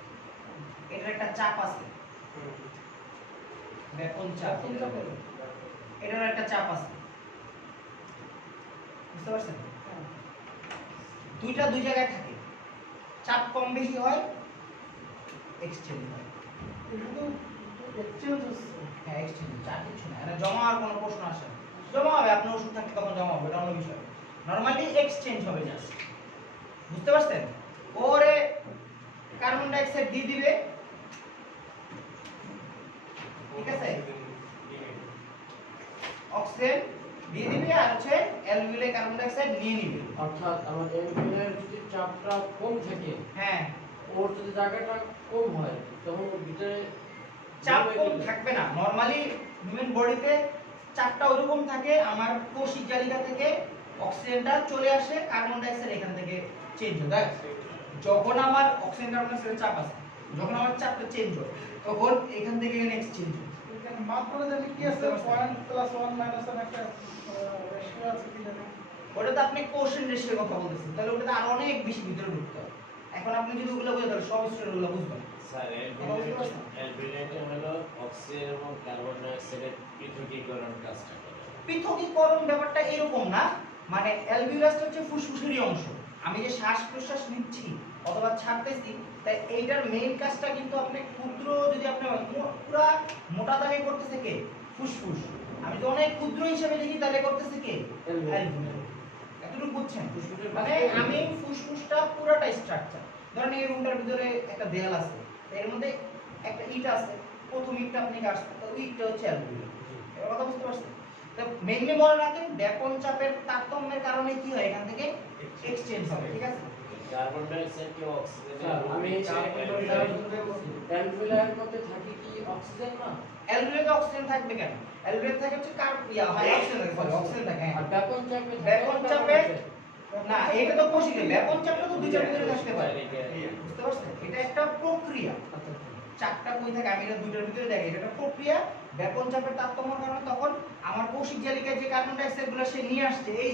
এটার একটা চাপ আছে বেকন চাপ এটার একটা চাপ আছে বুঝতে পারছেন দুইটা দুই জায়গায় থাকে চাপ কম বেশি হয় এক্সচেঞ্জ হয় শুধু এক্সচেঞ্জ হচ্ছে। হ্যাঁ এক্সচেঞ্জ, আর কিছু না। এটা জমা আর কোনো প্রশ্ন আসে না। জমা হবে, আপনার ওষুধ থাকলে তখন জমা হবে, এটা অন্য বিষয়। নরমালি এক্সচেঞ্জ হবে জাস্ট, বুঝতে পারছেন? ওরে কার্বন ডাই অক্সাইড দিয়ে দিবে, ঠিক আছে, অক্সিজেন দিয়ে দিবে, আর হচ্ছে অ্যালভিউলে কার্বন ডাই অক্সাইড নিয়ে নিবে। অর্থাৎ আমার এলভিনের যদি চাপটা কম থাকে, হ্যাঁ, ওর যদি জায়গাটা কম হয়, তখন ওর ভিতরে চাপ কম থাকবে না। নরমালি হিউম্যান বডিতে চাপটা ওরকম থাকে, আমার কোষিক জালিকা থেকে অক্সিজেনটা চলে আসে, কার্বন ডাই অক্সাইড এখান থেকে চেঞ্জ হয়, তাই? যখন আমার অক্সিজেন কার্বন ডাই অক্সাইডের চাপ আছে, যখন আমার চাপটা চেঞ্জ হয়, তখন এখান থেকে এখানে এক্সচেঞ্জ হয়। এখানে মাত্রা জানি কি আছে, পয়েন্ট প্লাস 1 মাইনাস একটা রেশিও আছে কি জানি। ওটা তো আপনি কোশ্চেন রেশিওর কথা বলতেছেন, তাহলে ওটাতে আরো অনেক বেশি ভিতরে ঢুকতে হবে। এখন আপনি যদি ওগুলো বুঝে তাহলে সব স্টুডেন্ট ওগুলো বুঝবেন। স্যার অ্যালবিনেটে হলো অক্সিজেন এবং কার্বন ডাই অক্সাইডের পৃথকীকরণ কাজটা করে। পৃথকীকরণ ব্যাপারটা এরকম না, মানে অ্যালভিউলাসটা হচ্ছে ফুসফুসেরই অংশ। আমি যে শ্বাস প্রশ্বাস নিচ্ছি অথবা ছাড়তেছি, তাই এইটার মেইন কাজটা কিন্তু আপনি ক্ষুদ্র, যদি আপনি পুরো মোটা দাগে করতেছে কে? ফুসফুস। আমি যদি অনেক ক্ষুদ্র হিসেবে দেখি তাহলে করতেছে কে? অ্যালভিউলাস। এতটুকু বুঝছেন? মানে আমি ফুসফুসটা পুরোটা স্ট্রাকচার। ধরেন এই রুমটার ভিতরে একটা দেয়াল আছে, এর মধ্যে একটা ইট আছে, প্রথম ইটটা আপনি কাটছেন, তো ওই ইটটা হচ্ছে অ্যালভিউলাস। এবার কথা বুঝতে পারছেন? তো মেইনলি মনে রাখেন, ব্যাপন চাপের তারতম্যের কারণে কি হয়, এখান থেকে এক্সচেঞ্জ হবে, ঠিক আছে? কার্বন ডাই অক্সাইড কি অক্সিজেনের আমি এলভিনের মধ্যে থাকে কি অক্সিজেন না? অ্যালভিউলাসে অক্সিজেন থাকবে কেন? অ্যালভিউলাস থাকে হচ্ছে অক্সিজেন থাকে, হ্যাঁ। আর ব্যাপন চাপে ব্যাপন চাপে না, এটা তো কোষিকে, ব্যাপন চাপটা তো দুই চার ভিতরে থাকতে পারে, বুঝতে পারছেন? এটা একটা প্রক্রিয়া। চারটা কই থাকে, আমি এটা দুইটার ভিতরে দেখি, এটা একটা প্রক্রিয়া। ব্যাপন চাপের তারতম্যের কারণে তখন আমার কোষিক জালিকায় যে কার্বন ডাই অক্সাইড গুলো সে নিয়ে আসছে, এই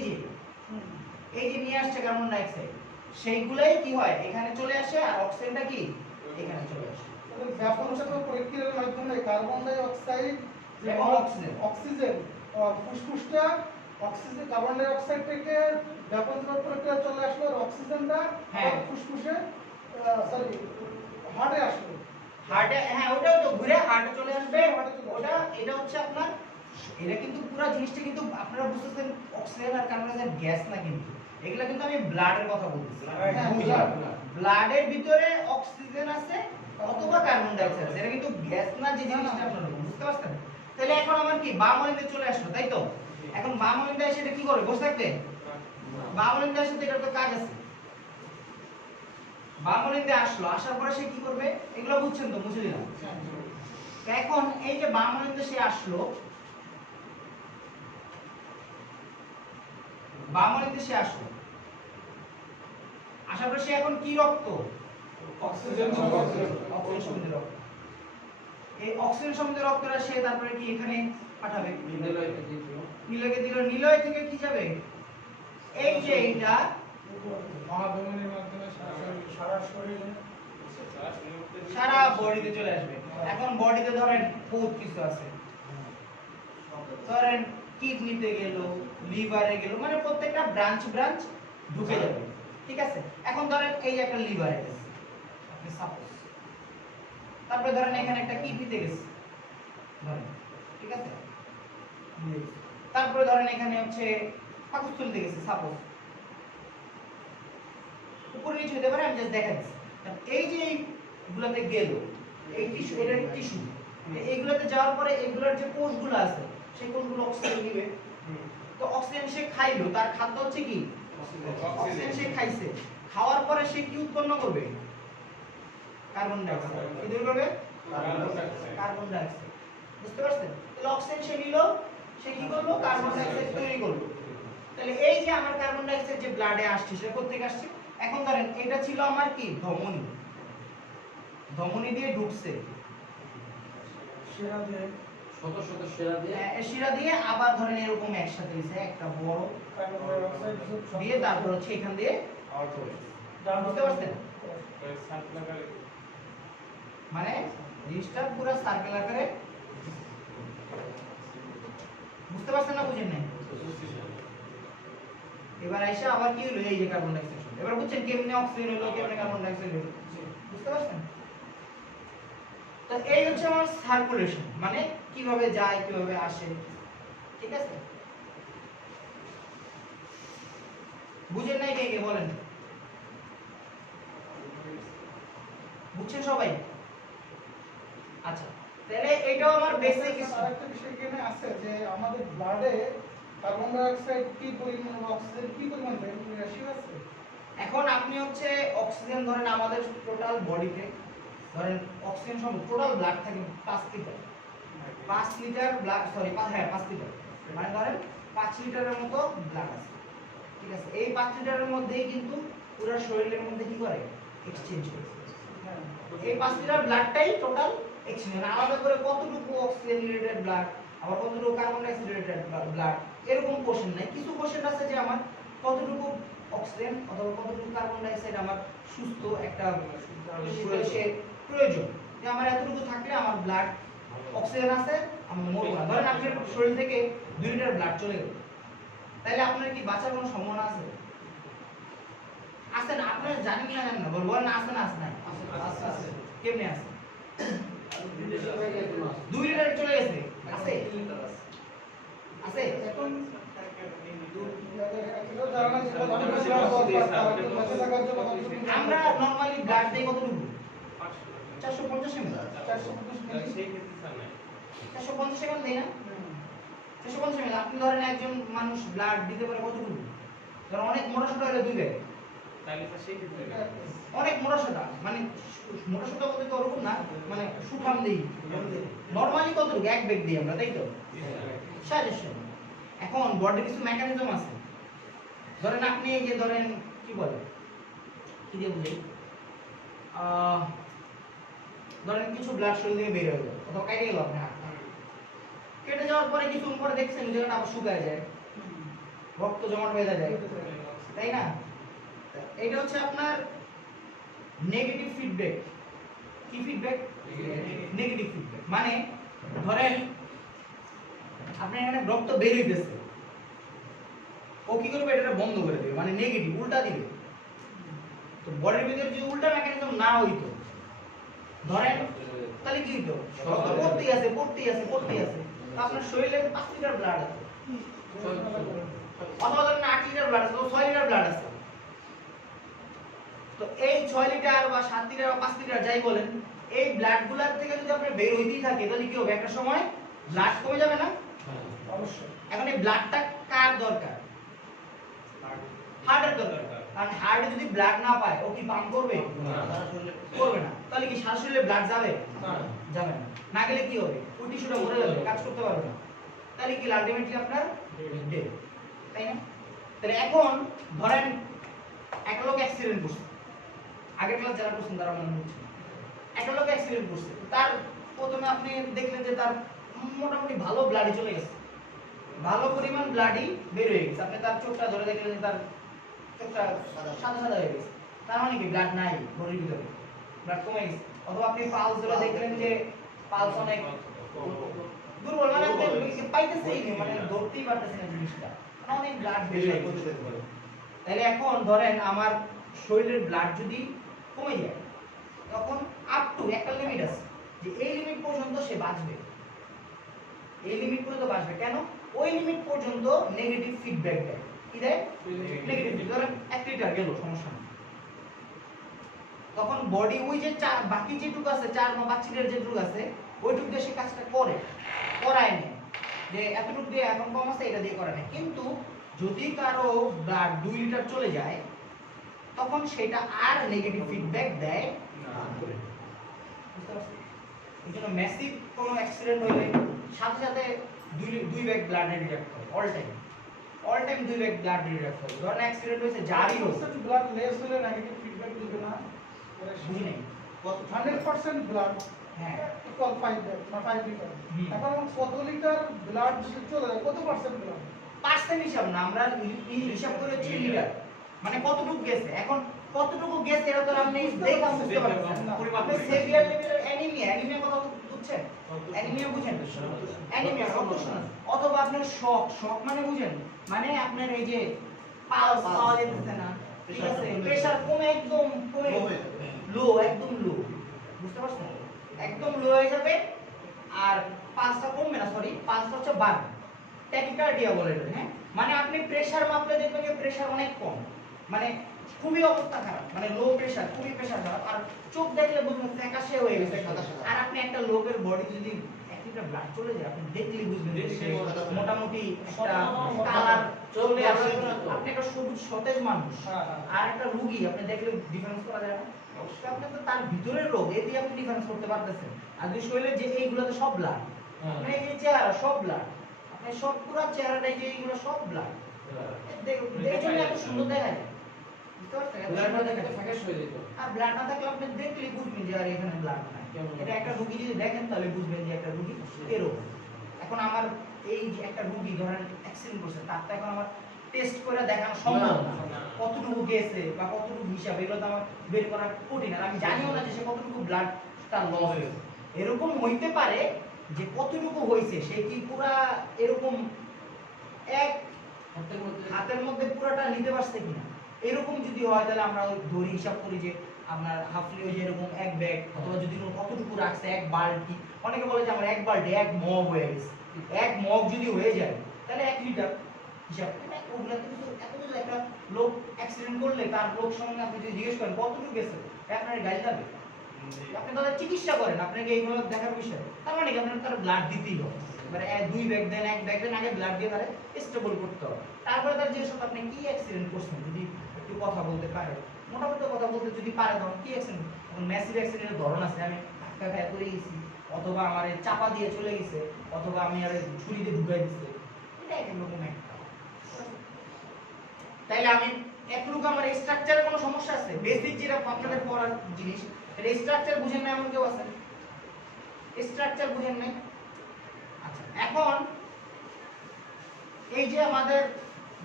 যে নিয়ে আসছে কার্বন ডাই অক্সাইড, সেইগুলাই কি হয়, এখানে চলে আসে, আর অক্সিজেনটা কি এখানে চলে আসে। তাহলে ব্যাপন চাপের প্রক্রিয়ার মাধ্যমে কার্বন ডাই অক্সাইড এবং oxygen ফুসফুসটা oxygen carbon die oxide থেকে ব্যাপন চাপের প্রক্রিয়া চলে আসলো, আর অক্সিজেনটা হ্যাঁ। ফুসফুসে সরি হার্টে আসলো। হার্টে, হ্যাঁ, ওটাও তো ঘুরে হার্টে চলে আসবে। হার্টে চলে আসবে। ওটা এটা হচ্ছে আপনার, এটা কিন্তু পুরো জিনিসটা কিন্তু আপনারা বুঝতেছেন, অক্সিজেন আর কার্বন ডাই অক্সাইড গ্যাস না, কিন্তু এগুলা কিন্তু আমি ব্লাডের কথা বলতেছি। হ্যাঁ, ব্লাডের ভিতরে অক্সিজেন আছে অথবা কার্বন ডাই অক্সাইড আছে, এটা কিন্তু গ্যাস না, যে জিনিসটা আপনারা বুঝতে পারছেন? তাহলে এখন আমার কি বাম অলিন্দে চলে আসলো, তাই তো? এখন বাম অলিন্দে এসে এটা কি করে, বসে থাকবে? বাম অলিন্দে আসলে তো এটার তো কাজ আছে। বাম অলিন্দে আসলো, আসার পরে সে কি করবে, এগুলো বুঝছেন তো, মুছে দিলাম। এখন এই যে বাম অলিন্দে সে আসলো, বাম অলিন্দে সে আসলো, আসার পরে সে এখন কি রক্ত? অক্সিজেন অক্সিজেন সমৃদ্ধ রক্ত। এই অক্সিজেন সমৃদ্ধ রক্তটা সে তারপরে কি এখানে পাঠাবে, নিলয়কে দিল, নিলয় থেকে কি যাবে, এই যে এইটা মহাধমনির মাধ্যমে সারা শরীরে সারা বডিতে চলে আসবে। এখন বডিতে ধরেন বহুত কিছু আছে, ধরেন কিডনিতে গেল, লিভারে গেল, মানে প্রত্যেকটা ব্রাঞ্চ ঢুকে যাবে, ঠিক আছে? এখন ধরেন এই যে একটা লিভারে গেছে, আপনি সাপোজ, তারপরে ধরেন এখানে একটা কিডনিতে গেছে ধরেন, ঠিক আছে? তারপরে ধরেন এখানে হচ্ছে পাকস্থলীতে গেছে, সাপোজ, উপরে নিচে হতে পারে, আমি জাস্ট দেখা দিচ্ছি। এই যে এইগুলাতে গেল, এই টিস্যু, এটা টিস্যু, এইগুলাতে যাওয়ার পরে এইগুলার যে কোষগুলো আছে, সেই কোষগুলো অক্সিজেন নিবে। তো অক্সিজেন সে খাইলো, তার খাদ্য হচ্ছে কি অক্সিজেন। সে খাইছে, খাওয়ার পরে সে কি উৎপন্ন করবে, কার্বন ডাই অক্সাইড। কি তৈরি করবে, কার্বন ডাই অক্সাইড, বুঝতে পারছেন? তাহলে অক্সিজেন সে নিল, সে কি করলো, কার্বন ডাই অক্সাইড তৈরি করলো। তাহলে এই যে আমার কার্বন ডাই অক্সাইড যে ব্লাডে আসছে, সেটা কোথা থেকে আসছে? এখন ধরেন এটা ছিল আমার কি ধমনী, ধমনী দিয়ে ঢুকছে, সেরা দিয়ে শত শত সেরা দিয়ে শিরা দিয়ে, আবার ধরেন এরকম একসাথে হয়েছে একটা বড় কার্বন ডাই অক্সাইড দিয়ে, তারপর হচ্ছে এখান দিয়ে আউট হয়ে গেছে। বুঝতে পারছেন? মানে জিনিসটা পুরো সার্কেল আকারে, বুঝতে পারছেন না, বুঝেন নাই? এবার আইসা আবার কি হলো, এই যে কার্বন ডাই অক্সাইড। এবার বুঝছেন কেমনে অক্সিজেন হলো, কেমনে কার্বন ডাই অক্সাইড হলো, বুঝতে পারছেন? তো এই হচ্ছে আমার সার্কুলেশন, মানে কিভাবে যায় কিভাবে আসে, ঠিক আছে? বুঝেন নাই কে বলেন? বুঝছেন সবাই? আচ্ছা, তাহলে এটাও আমার বেসিক। আরেকটা বিষয় এখানে আছে যে আমাদের ব্লাডে কার্বন ডাই অক্সাইড কি পরিমাণ এবং অক্সিজেন কি পরিমাণ রেশিও আছে। এখন আপনি হচ্ছে অক্সিজেন ধরেন আমাদের টোটাল বডিতে ধরেন অক্সিজেন সব টোটাল ব্লাড থাকে 5 litre, 5 litre blood, sorry 5 litre, মানে ধরেন 5 লিটারের মতো ব্লাড আছে, ঠিক আছে? এই 5 লিটারের মধ্যেই কিন্তু পুরো শরীরের মধ্যে কি করে এক্সচেঞ্জ করে। এই 5 লিটার ব্লাডটাই টোটাল এক্সচেঞ্জ, মানে আলাদা করে কতটুকু অক্সিজেন রিলেটেড ব্লাড আবার কতটুকু carbon die oxide related blood এরকম কোশ্চেন নাই। কিছু কোশ্চেন আছে যে আমার কতটুকু অক্সিজেন অথবা কতটুকু কার্বন ডাই অক্সাইড আমার সুস্থ একটা পরিবেশে প্রয়োজন, যে আমার এতটুকু থাকলে আমার ব্লাড অক্সিজেন আছে আমি মরবো না। ধরেন আপনার শরীর থেকে 2 লিটার ব্লাড চলে গেল, তাহলে আপনার কি বাঁচার কোনো সম্ভাবনা আছে? আছে না? আপনারা জানেন না জানেন না বলেন, আছে না আছে না? আছে। কেমনে আছে? 2 লিটার চলে গেছে, আছে আছে। এখন যারা না সেটা জানে না সেটা দরকার তারা বেঁচে থাকার জন্য আমরা নরমালি ব্লাড দেই কতটুকু? 450 ml 450 মিলি। 450 ml দেই না? 450 ml। আপনি ধরেন একজন মানুষ ব্লাড দিতে পারে কতটুকু? ধরেন অনেক মোটা সোটা হলে 2 ব্যাগ, অনেক মোটা সোটা, মানে মোটা সোটা বলতে তো ওরকম না, মানে সুঠাম দেই নরমালি কতটুকু? 1 ব্যাগ দিই আমরা, তাই তো? সাজেশন। এখন বডির কিছু মেকানিজম আছে, ধরেন আপনি এই যে ধরেন কি বলে কি দিয়ে বুঝাই, ধরেন কিছু ব্লাড শরীর থেকে বের হয়ে গেল অথবা কেটে গেল আপনার হাত, কেটে যাওয়ার পরে কিছুক্ষণ পরে দেখছেন জায়গাটা আবার শুকায় যায়, রক্ত জমাট বেঁধে যায়, তাই না? এটা হচ্ছে আপনার নেগেটিভ ফিডব্যাক। কি ফিডব্যাক? Negative feedback. মানে ধরেন আপনার এখানে রক্ত বের হইতেছে, ও কি করবে? এটা বন্ধ করে দেবে, মানে নেগেটিভ, উল্টা দিবে। তো বডির ভিতরে যদি উল্টা মেকানিজম না হইতো ধরেন তাহলে কি হইতো? রক্ত পড়তেই আছে পড়তেই আছে পড়তেই আছে। তো আপনার শরীরে 5 লিটার ব্লাড আছে, অথবা ধরেন 8 লিটার ব্লাড আছে, তো 6 লিটার ব্লাড আছে। তো এই 6 লিটার বা 7 লিটার বা 5 লিটার যাই বলেন, এই ব্লাড গুলার থেকে যদি আপনার বের হইতেই থাকে তাহলে কি হবে? একটা সময় ব্লাড কমে যাবে না? অবশ্যই। এখন এই ব্লাডটা কার দরকার? হার্টের দরকার। কারণ হার্টে যদি ব্লাড না পায় ও কি পাম্প করবে? করবে না। তাহলে কি সারা শরীরে ব্লাড যাবে? যাবে না। না গেলে কি হবে? ওই টিস্যুটা মরে যাবে, কাজ করতে পারবে না। তাহলে কি আলটিমেটলি আপনার ডেথ, তাই না? তাহলে এখন ধরেন একটা লোক অ্যাক্সিডেন্ট করছে, আগের ক্লাস যারা করছেন তারা মনে হচ্ছে একটা লোক অ্যাক্সিডেন্ট করছে, তার প্রথমে আপনি দেখলেন যে তার মোটামুটি ভালো ব্লাডই চলে গেছে, ভালো পরিমাণ ব্লাডই বের হয়ে গেছে। আপনি তার চোখটা ধরে দেখলেন যে তার চোখটা সাদা সাদা হয়ে গেছে, তার মানে কি ব্লাড নাই বডির ভিতরে, ব্লাড কমে গেছে। অথবা আপনি পালস ধরে দেখলেন যে পালস অনেক দুর্বল, মানে আপনি পাইতেছেই না, মানে ধরতেই পারতেছেন না জিনিসটা, মানে অনেক ব্লাড বের হয়ে গেছে। তাহলে এখন ধরেন আমার শরীরের ব্লাড যদি কমে যায় তখন আপ টু একটা লিমিট আছে, যে এই লিমিট পর্যন্ত সে বাঁচবে, এই লিমিট পর্যন্ত বাঁচবে। কেন? ওই লিমিট পর্যন্ত নেগেটিভ ফিডব্যাক দেয়। কি দেয়? Negative feedback. ধরেন 1 লিটার গেল, সমস্যা নেই, তখন বডি ওই যে বাকি যেটুকু আছে 4 বা 5 লিটার যেটুকু আছে ওইটুকু দিয়ে সে কাজটা করায় না, যে এতটুকু দিয়ে এখন কম আছে এটা দিয়ে করায় না। কিন্তু যদি কারো ব্লাড 2 লিটার চলে যায় তখন সেটা আর নেগেটিভ ফিডব্যাক দেয় না। বুঝতে পারছেন? এই জন্য ম্যাসিভ কোনো অ্যাক্সিডেন্ট হলে সাথে সাথে 2 ব্যাগ ব্লাড রিডাক্ট করে, all time 2 bag blood redact করে। ধরেন অ্যাক্সিডেন্ট হয়েছে যারই হোক, ব্লাড লেস হলে নেগেটিভ ফিডব্যাক দিবে না। বুঝি নাই 100% ব্লাড হ্যাঁ ইকুয়াল 5 লিটার। এখন কত লিটার ব্লাড যদি চলে যায়, কত পার্সেন্ট ব্লাড? পার্সেন্ট হিসাব না, আমরা হিসাব করে হচ্ছে লিটার, মানে কতটুকু গেছে। এখন কতটুকু গেছে এটা তো আপনি দেখে বুঝতে পারবেন না। আপনি সেভিয়ার লেভেলের অ্যানিমিয়া কথা বুঝছেন? অ্যানিমিয়া বুঝেন? অ্যানিমিয়া অথবা আপনার শক মানে বুঝেন? মানে আপনার এই যে পালস পাওয়া যেতেছে না, ঠিক আছে, প্রেসার কমে একদম কমে লো, একদম লো, বুঝতে পারছেন? একদম লো হয়ে যাবে আর পালসটা কমবে না, সরি পালসটা হচ্ছে বাড়বে। ট্যাকিকার্ডিয়া বলে এটা, হ্যাঁ মানে আপনি প্রেসার মাপলে দেখবেন যে প্রেসার অনেক কম, মানে খুবই অবস্থা খারাপ, মানে লো প্রেসার, খুবই প্রেসার খারাপ, আর চোখ দেখলে বুঝবেন ফ্যাকাশে হয়ে গেছে। আর আপনি একটা লোকের বডি যদি এক লিটার ব্লাড চলে যায় আপনি দেখলেই বুঝবেন যে সে মোটামুটি একটা কালার চলে আসে। আপনি একটা সবুজ সতেজ মানুষ আর একটা রোগী আপনি দেখলে ডিফারেন্স করা যায় না। অবশ্যই আপনি তো তার ভিতরের রোগ এ দিয়ে আপনি ডিফারেন্স করতে পারতেছেন। আর যদি শরীরে যে এইগুলো তো সব ব্লাড, মানে এই চেহারা সব ব্লাড, আপনি সব পুরো চেহারাটাই যে এইগুলো সব ব্লাড, এই জন্য এত সুন্দর দেখা যায়। বুঝতে পারছেন? এত সুন্দর দেখা যায়। ফ্যাকাশ হয়ে যেত। আর ব্লাড না থাকলে আপনি দেখলেই বুঝবেন যে আর এখানে ব্লাড নাই। এটা একটা রোগী যদি দেখেন তাহলে বুঝবেন যে একটা রোগী এরকম। এখন আমার এই যে একটা রোগী ধরেন অ্যাক্সিডেন্ট করছে, তার তো এখন আমার টেস্ট করে দেখানো সম্ভব না কতটুকু গেছে বা কতটুকু হিসাব, এগুলো তো আমার বের করা কঠিন। আর আমি জানিও না যে সে কতটুকু ব্লাড তার লস হয়েছে। এরকম হইতে পারে যে কতটুকু হয়েছে সে কি পুরা এরকম এক হাতের মধ্যে পুরোটা নিতে পারছে কিনা, এরকম যদি হয় তাহলে আমরা ওই ধরি হিসাব করি যে আপনার হাফলি ওই যে এরকম এক ব্যাগ, অথবা যদি কতটুকু রাখছে এক বালতি, অনেকে বলে যে আমার এক বালতি এক মগ হয়ে গেছে, এক মগ যদি হয়ে যায় তাহলে 1 লিটার হিসাব। ওগুলা তো কিছু এত কিছু, একটা লোক অ্যাক্সিডেন্ট করলে তার লোক সঙ্গে আপনি যদি জিজ্ঞেস করেন কতটুকু গেছে, আপনার গাড়ি যাবে, আপনি তাদের চিকিৎসা করেন, আপনাকে এইগুলো দেখার বিষয়, তার মানে কি আপনার তার ব্লাড দিতেই হবে। এবারে 2 ব্যাগ দেন, 1 ব্যাগ দেন, আগে ব্লাড দিয়ে তারে স্টেবল করতে হবে। তারপরে তার যে সব আপনি কি অ্যাক্সিডেন্ট করছেন যদি একটু কথা বলতে পারে, মোটামুটি কথা বলতে যদি পারে তখন কি অ্যাক্সিডেন্ট, এখন ম্যাসিভ অ্যাক্সিডেন্টের ধরন আছে, আমি ধাক্কা খায় পড়ে গেছি, অথবা আমার চাপা দিয়ে চলে গেছে, অথবা আমি আর ছুরি দিয়ে ঢুকাই দিচ্ছে, এটা এক রকম একটা। তাইলে আমি একটুকু আমার স্ট্রাকচারে কোনো সমস্যা আছে, বেসিক যেটা আপনাদের পড়ার জিনিস, এটা স্ট্রাকচার বুঝেন না এমন কেউ আছে? স্ট্রাকচার বুঝেন নাই? আচ্ছা, এখন এই যে আমাদের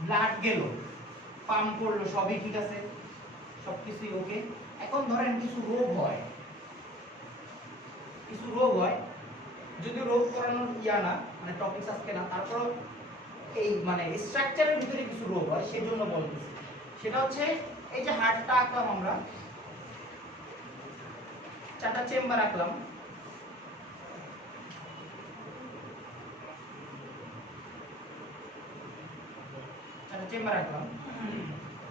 ব্লাড গেল, পাম্প করলো, সবই ঠিক আছে, সবকিছুই ওকে। এখন ধরেন কিছু রোগ হয়, কিছু রোগ হয়, যদি রোগ করানোর ইয়া না, মানে টপিক আজকে না, তারপর এই মানে স্ট্রাকচারের ভিতরে কিছু রোগ হয়, সেজন্য বলতেছি। সেটা হচ্ছে এই যে হার্টটা আঁকলাম আমরা, 4টা চেম্বার আঁকলাম, চেম্বার আঁকলাম।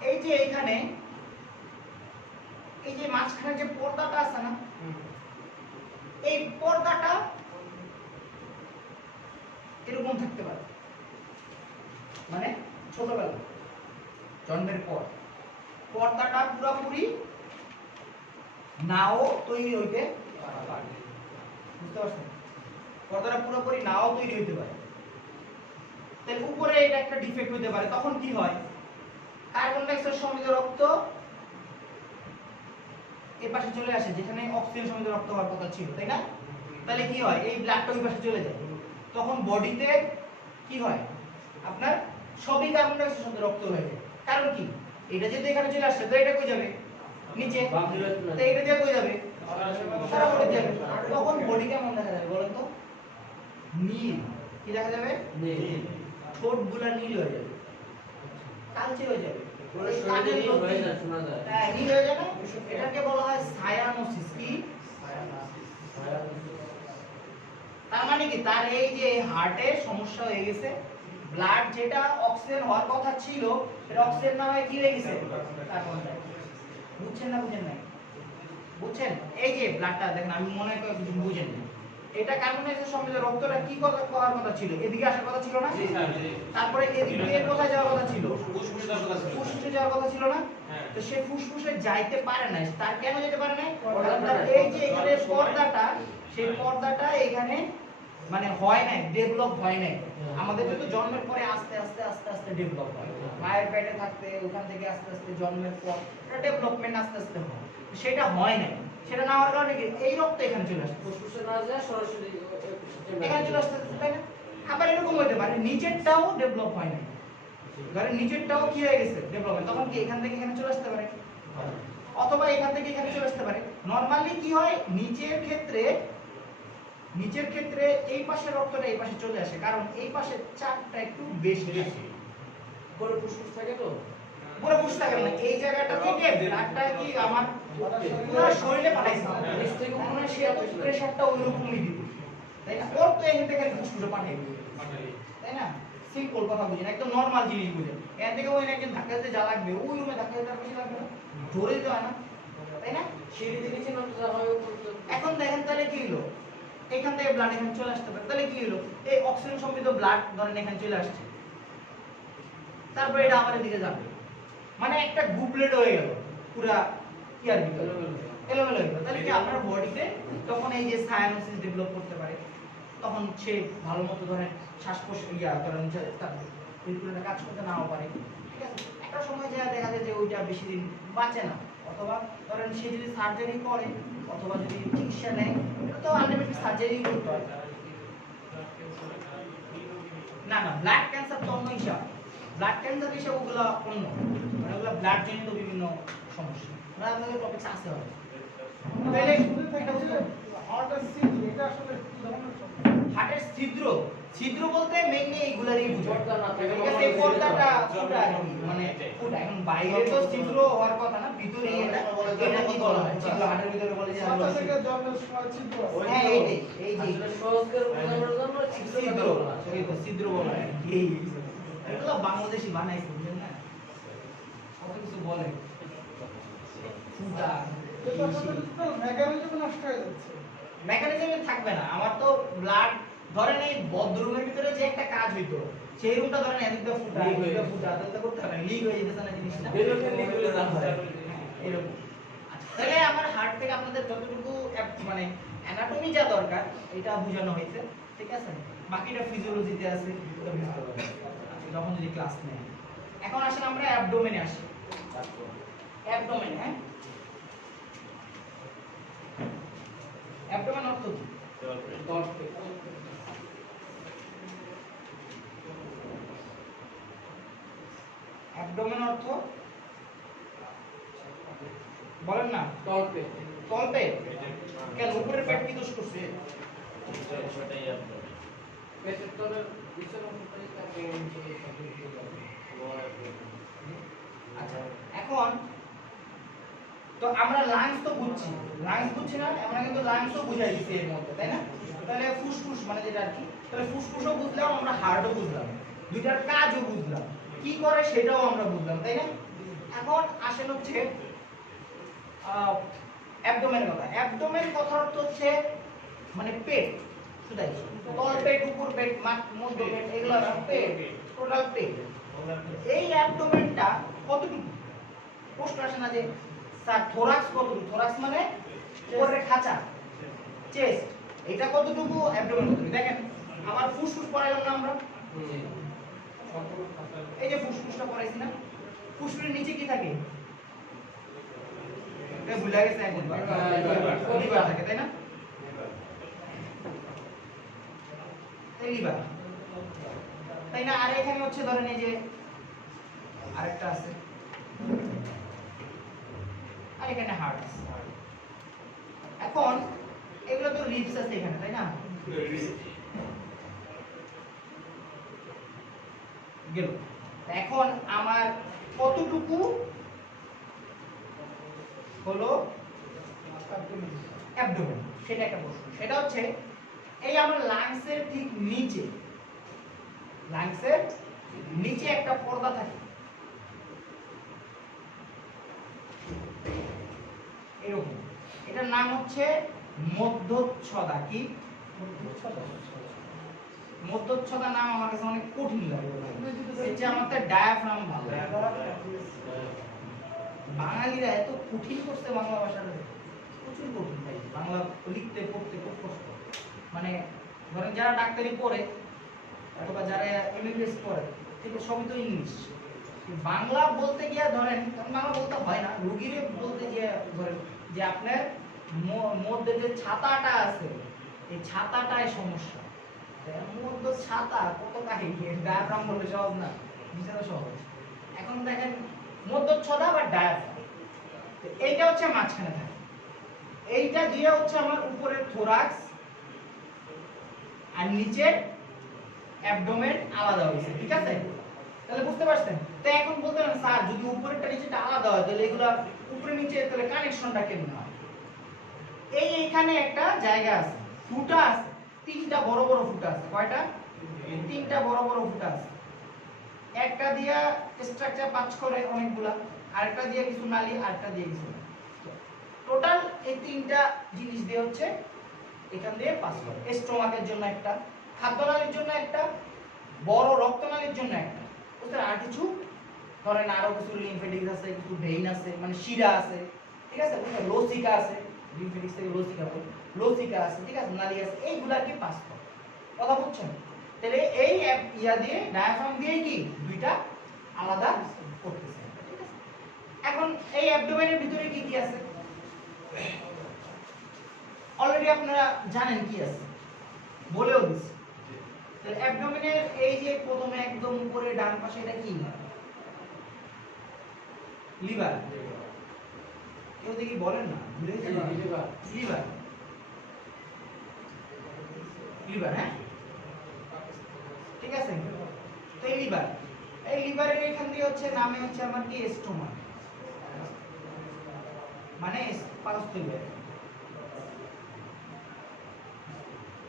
এই যে এখানে এই যে মাঝখানে যে পর্দাটা আছে না, এই পর্দাটা এরকম থাকতে পারে, মানে ছোটবেলা জন্মের পর পর্দাটা পুরোপুরি নাও তৈরি হইতে পারে। বুঝতে পারছেন? পর্দাটা পুরোপুরি নাও তৈরি হইতে পারে, তাহলে উপরে এটা একটা ডিফেক্ট হতে পারে। তখন কি হয়, কার্বন ডাই অক্সাইড সমৃদ্ধ রক্ত এই পাশে চলে আসে যেখানে অক্সিজেন সমৃদ্ধ রক্ত হওয়ার কথা ছিল, তাই না? তাহলে কি হয়, এই ব্লাডটা ওই পাশে চলে যায়, তখন বডিতে কি হয়, আপনার সবই কার্বন ডাই অক্সাইড সমৃদ্ধ রক্ত হয়ে যায়। কারণ কি, এটা যদি এখানে চলে আসে তো এটা কই যাবে, নিচে, তো এটা দিয়ে কই যাবে, সারা বডি যাবে। তখন বডি কেমন দেখা যাবে বলেন তো? নীল। কি দেখা যাবে? নীল। ঠোঁটগুলা নীল হয়ে যাবে, কালচে হয়ে যাবে, পুরো শরীরে নীল হয়ে যায়, শোনা যায়। হ্যাঁ, নীল হয়ে যাবে। এটাকে বলা হয় সায়ানোসিস। কি? তার মানে কি, তার এই যে হার্টে সমস্যা হয়ে গেছে, ব্লাড যেটা অক্সিজেন হওয়ার কথা ছিল সেটা অক্সিজেন না হয়ে কি হয়ে গেছে, কার্বন ডাই অক্সাইড। বুঝছেন না বুঝেন নাই? বুঝছেন? এই যে ব্লাডটা দেখেন, আমি মনে হয় কিছু বুঝেন না, এটা কার্বন ডাই অক্সাইড সমৃদ্ধ রক্তটা কি করার কথা ছিল, এদিকে আসার কথা ছিল না? তারপরে এদিক দিয়ে কোথায় যাওয়ার কথা ছিল, ফুসফুসে যাওয়ার কথা ছিল না? তো সে ফুসফুসে যাইতে পারে না। তার কেন যেতে পারে না? কারণ তার এই যে এখানে পর্দাটা, সেই পর্দাটা এখানে মানে হয় নাই, ডেভেলপ হয় নাই। আমাদের তো জন্মের পরে আস্তে আস্তে আস্তে আস্তে ডেভেলপ হয়, মায়ের পেটে থাকতে ওখান থেকে আস্তে আস্তে জন্মের পর এটা ডেভেলপমেন্ট আস্তে আস্তে হয়, সেটা হয় নাই। সেটা না হওয়ার কারণে কি, এই রক্ত এখানে চলে আসছে, ফুসফুসে না যায় সরাসরি এখানে চলে আসছে, তাই না? আবার এরকম হতে পারে নিচেরটাও ডেভেলপ হয় নাই, ধরেন নিচেরটাও কি হয়ে গেছে, ডেভেলপমেন্ট, তখন কি এখান থেকে এখানে চলে আসতে পারে, অথবা এখান থেকে এখানে চলে আসতে পারে। নরমালি কি হয়, নিচের ক্ষেত্রে এই পাশের রক্তটা এই পাশে চলে আসে, কারণ এই পাশের চাপটা একটু বেশি থাকে। করে ফুসফুস থাকে তো, পুরো ফুসফুস গেল না, এই জায়গাটা থেকে ব্লাডটা কি আমার পুরো শরীরে পাঠাইছে, নিচ থেকে উপরে সে তো প্রেসারটা ওইরকমই দিবে, তাই না? ওর তো এখান থেকে ফুসফুসে পাঠাইবে, তাই না? সিম্পল কথা বুঝেন, একদম নরমাল জিনিস বুঝেন। এখান থেকে ওই একজন ধাক্কা দিতে যা লাগবে ওই রুমে ধাক্কা দিতে আর বেশি লাগবে না, ধরে দিতে হয় না, তাই না? সিঁড়ি থেকে নামতে যাওয়া হয় উপরে। এখন দেখেন তাহলে কি হলো, এখান থেকে ব্লাড এখানে চলে আসতে পারে, তাহলে কি হলো, এই অক্সিজেন সমৃদ্ধ ব্লাড ধরেন এখানে চলে আসছে, তারপরে এটা আমার দিকে যাবে, মানে একটা গুবলেট হয়ে গেল পুরা কি আর ভিতরে এলোমেলো হয়ে গেল। তাহলে কি আপনার বডিতে তখন এই যে সায়ানোসিস ডেভেলপ করতে পারে, তখন সে ভালো মতো ধরেন শ্বাস প্রশ্বাস ধরেন তার রেগুলার কাজ করতে নাও পারে, ঠিক আছে? একটা সময় যা দেখা যায় যে ওইটা বেশি দিন বাঁচে না, অথবা ধরেন সে যদি সার্জারি করে অথবা যদি চিকিৎসা নেয়, এটা তো আলটিমেটলি সার্জারি করতে হয়। না না, ব্লাড ক্যান্সার তো অন্য হিসাব, ব্লাড ক্যান্সার হিসাব ওগুলো অন্য, মানে ওগুলো ব্লাড জনিত বিভিন্ন সমস্যা, মানে আপনাদের টপিকস আছে হবে। তাহলে হার্টের সিল এটা আসলে কি ধরনের সমস্যা? হার্টের ছিদ্র, ছিদ্র বলতে মেইনলি এইগুলারই বুঝায়। পর্দা না থাকে, ঠিক আছে, এই পর্দাটা ফুটা আর কি, মানে ফুটা। এখন বাইরে তো ছিদ্র হওয়ার কথা না, ভিতরে এটা কি বলা হয়, ছিদ্র হার্টের ভিতরে বলে যে বাচ্চা থেকে জন্মের সময় ছিদ্র আছে। হ্যাঁ এইটাই, এই যে আসলে সহজ করে বোঝানোর জন্য ছিদ্র, ছিদ্র বলা হয়। এই তো ছিদ্র বলা হয় এই, এগুলো বাংলাদেশি বানাইছে বুঝলেন না, কত কিছু বলে ফুটা। এটা আসলে মেকানিজম নষ্ট হয়ে যাচ্ছে। মেকানিজমে থাকবে না, আমার তো ব্লাড ধরেন এই বদ্ধরুমের ভিতরে যে একটা কাজ হইতো, সেই রুমটা ধরেন এদিকটা ফুটা এদিকটা ফুটা তাহলে করতে হবে, লিক হয়ে যেতেছে না জিনিসটা, বেরোতে লিক হলে না হয়। এরকম। আচ্ছা, তাহলে আমার হার্ট থেকে আপনাদের যতটুকু মানে অ্যানাটমি যা দরকার এটা বোঝানো হয়েছে, ঠিক আছে? বাকিটা ফিজিওলজিতে আছে, ওটা বুঝতে পারবেন যখন যদি ক্লাস নেয়। এখন আসেন আমরা অ্যাবডোমেনে আসি। অ্যাবডোমেন, হ্যাঁ, অ্যাবডোমেন অর্থ কি? অ্যাবডোমেন অর্থ বলেন না, তলপেট। তলপেট। কেন উপরের পেট কি দোষ করছে? সেটাই আপনার পেটের তলের নিচের অংশটাই থাকে আচ্ছা, এখন তো আমরা লাংস তো বুঝছি, লাংস বুঝছি না, আমরা কিন্তু লাংসও বুঝাই দিচ্ছি এর মধ্যে, তাই না? তাহলে ফুসফুস মানে যেটা আর কি, তাহলে ফুসফুসও বুঝলাম, আমরা হার্টও বুঝলাম, দুইটার কাজও বুঝলাম, কি করে সেটাও আমরা বুঝলাম, তাই না? এখন আসেন হচ্ছে অ্যাবডোমেনের কথা। অ্যাবডোমেন কথার অর্থ হচ্ছে মানে পেট, শুধাই তল পেট, উপর পেট, মধ্য পেট, এগুলো পেট, টোটাল পেট। এই অ্যাবডোমেনটা কতটুকু? প্রশ্ন আসে না যে স্যার থোরাক্স কতটুকু? থোরাক্স মানে উপরের খাঁচা, চেস্ট, এটা কতটুকু, অ্যাবডোমেন কতটুকু? দেখেন আমার ফুসফুস পড়াইলাম না আমরা, এই যে ফুসফুসটা পড়াইছি না, ফুসফুসের নিচে কি থাকে? এটা ভুলে গেছে এখন, লিভার থাকে, তাই না? লিভার, তাই না? আর এখানে হচ্ছে ধরেন এই যে আরেকটা আছে, আর এখানে হার্ট আছে। এখন এগুলো তো রিবস আছে এখানে, তাই না? গেল। এখন আমার কতটুকু হলো অ্যাবডোমেন, সেটা একটা প্রশ্ন। সেটা হচ্ছে এই আমার লাংসের ঠিক নিচে, লাংসের নিচে একটা পর্দা থাকে, এরকম, এটার নাম হচ্ছে মধ্যচ্ছদা। কি মধ্যচ্ছদা? নাম আমার কাছে অনেক কঠিন লাগে, এটা আমাদের ডায়াফ্রাম ভালো লাগে। বাঙালিরা এত কঠিন করছে বাংলা ভাষাটা, প্রচুর কঠিন ভাই, বাংলা লিখতে পড়তে খুব কষ্ট। মানে ধরেন যারা ডাক্তারি পড়ে অথবা যারা এমবিবিএস পড়ে, কিন্তু সবই তো ইংলিশ, বাংলা বলতে গিয়ে ধরেন, বাংলা বলতে হয় না, রোগীরে বলতে গিয়ে ধরেন যে আপনার মধ্যে যে ছাতাটা আছে, এই ছাতাটাই সমস্যা। মধ্য ছাতা কত কাহিনী, ডায়াফ্রাম বললে সহজ না, বিষয়টা সহজ। এখন দেখেন মধ্যচ্ছদা বা ডায়াফ্রাম, এইটা হচ্ছে মাঝখানে থাকে, এইটা দিয়ে হচ্ছে আমার উপরের থোরাক্স আর নিচের অ্যাবডোমেন আলাদা হয়েছে, ঠিক আছে? তাহলে বুঝতে পারছেন? তো এখন বলতে পারেন স্যার যদি উপরেরটা নিচেটা আলাদা হয় তাহলে এগুলা উপরে নিচে তাহলে কানেকশনটা কেমন হয়? এইখানে একটা জায়গা আছে, ফুটা আছে, তিনটা বড় বড় ফুটা আছে। কয়টা? তিনটা বড় বড় ফুটা আছে। একটা দিয়া স্ট্রাকচার পাঁচ করে অনেকগুলা, আরেকটা দিয়ে কিছু নালি, আরেকটা দিয়ে কিছু নালি। টোটাল এই তিনটা জিনিস দিয়ে হচ্ছে এখান দিয়ে পাস করে। স্টোমাকের জন্য একটা, খাদ্যনালীর জন্য একটা, বড় রক্তনালীর জন্য একটা। বুঝতে? আর কিছু ধরেন আরো কিছু লিম্ফেটিক্স আছে, কিছু ভেইন আছে, মানে শিরা আছে, ঠিক আছে? বুঝলেন? লসিকা আছে, লিম্ফেটিক্স থেকে লসিকা হয়, লসিকা আছে, ঠিক আছে? নালী আছে, এইগুলাকে পাস করে। কথা বুঝছেন? তাহলে এই ইয়া দিয়ে ডায়াফ্রাম দিয়ে কি দুইটা আলাদা করতেছে, ঠিক আছে? এখন এই অ্যাবডোমেনের ভিতরে কি কি আছে অলরেডি আপনারা জানেন কি আছে, বলেও দিছি। তাহলে অ্যাবডোমেনের এই যে প্রথমে একদম উপরে ডান পাশে এটা কি? লিভার। কেউ দেখি বলেন না, ভুলে গেছি। লিভার। লিভার, লিভার, হ্যাঁ ঠিক আছে। তো এই লিভার, এই লিভারের এখান দিয়ে হচ্ছে নামে হচ্ছে আমার কি স্টোমা, মানে পাকস্থলী।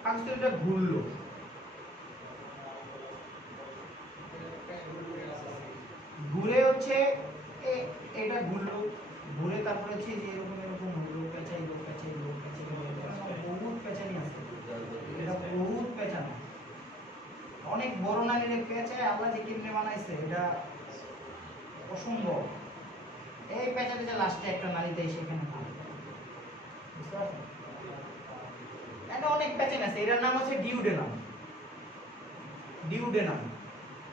পাকস্থলীটা ঘুরলো, ঘুরে হচ্ছে এটা ঘুরলো, ঘুরে তারপরে হচ্ছে যে এরকম এরকম হলো, পেঁচাইলো পেঁচাইলো পেঁচাইলো, বহুত পেঁচানি আছে, এটা বহুত পেঁচানো, অনেক বড় নালীর পেঁচায় আল্লাহ যে কেমনে বানাইছে এটা অসম্ভব। এই পেঁচাতে যে লাস্টে একটা নালীতে সেখানে থামে, বুঝতে পারছেন? এটা অনেক পেঁচান আছে, এটার নাম হচ্ছে ডিউডেনাম। ডিউডেনাম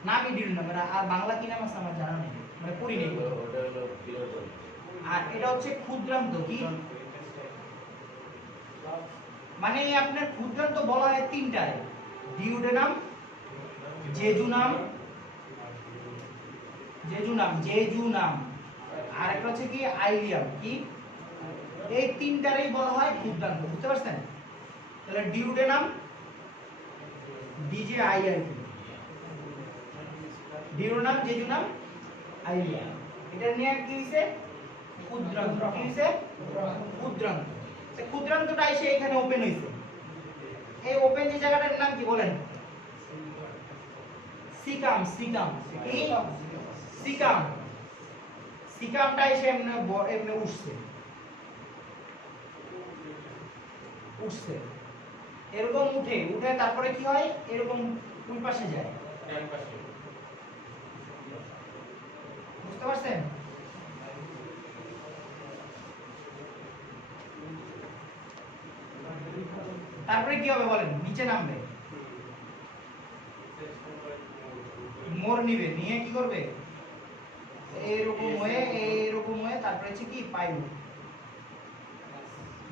নামই ডিউডেনাম, আর বাংলা কি নাম আছে আমার জানা নেই, মানে পড়ি নেই। ওটা হলো পিরোটন। আর এটা হচ্ছে ক্ষুদ্রান্ত। কি মানে আপনার ক্ষুদ্রান্ত বলা হয় তিনটায়: ডিউডেনাম, জেজুনাম, জেজুনাম, জেজুনাম, আর একটা হচ্ছে কি আইলিয়াম। কি এই তিনটারই বলা হয় ক্ষুদ্রান্ত, বুঝতে পারছেন? তাহলে ডিউডেনাম, ডিজে আই আর কি, ডিউডেনাম, জেজুনাম, আইলিয়াম, এটা নিয়ে কি হইছে? ক্ষুদ্রান্ত। কি হইছে? ক্ষুদ্রান্ত। এই ক্ষুদ্রান্তটা এসে এখানে ওপেন হইছে। এই ওপেন যে জায়গাটার নাম কি বলেন? সিকাম। সিকাম কি? সিকাম। সিকামটা এসে এমনি এমনি উঠছে, উঠছে এরকম উঠে উঠে তারপরে কি হয়? এরকম ওই পাশে যায়, বুঝতে পারছেন? তারপরে কি হবে বলেন? নিচে নামবে, মোড় নিবে, নিয়ে কি করবে? এইরকম হয়ে তারপরে হচ্ছে কি পাইল,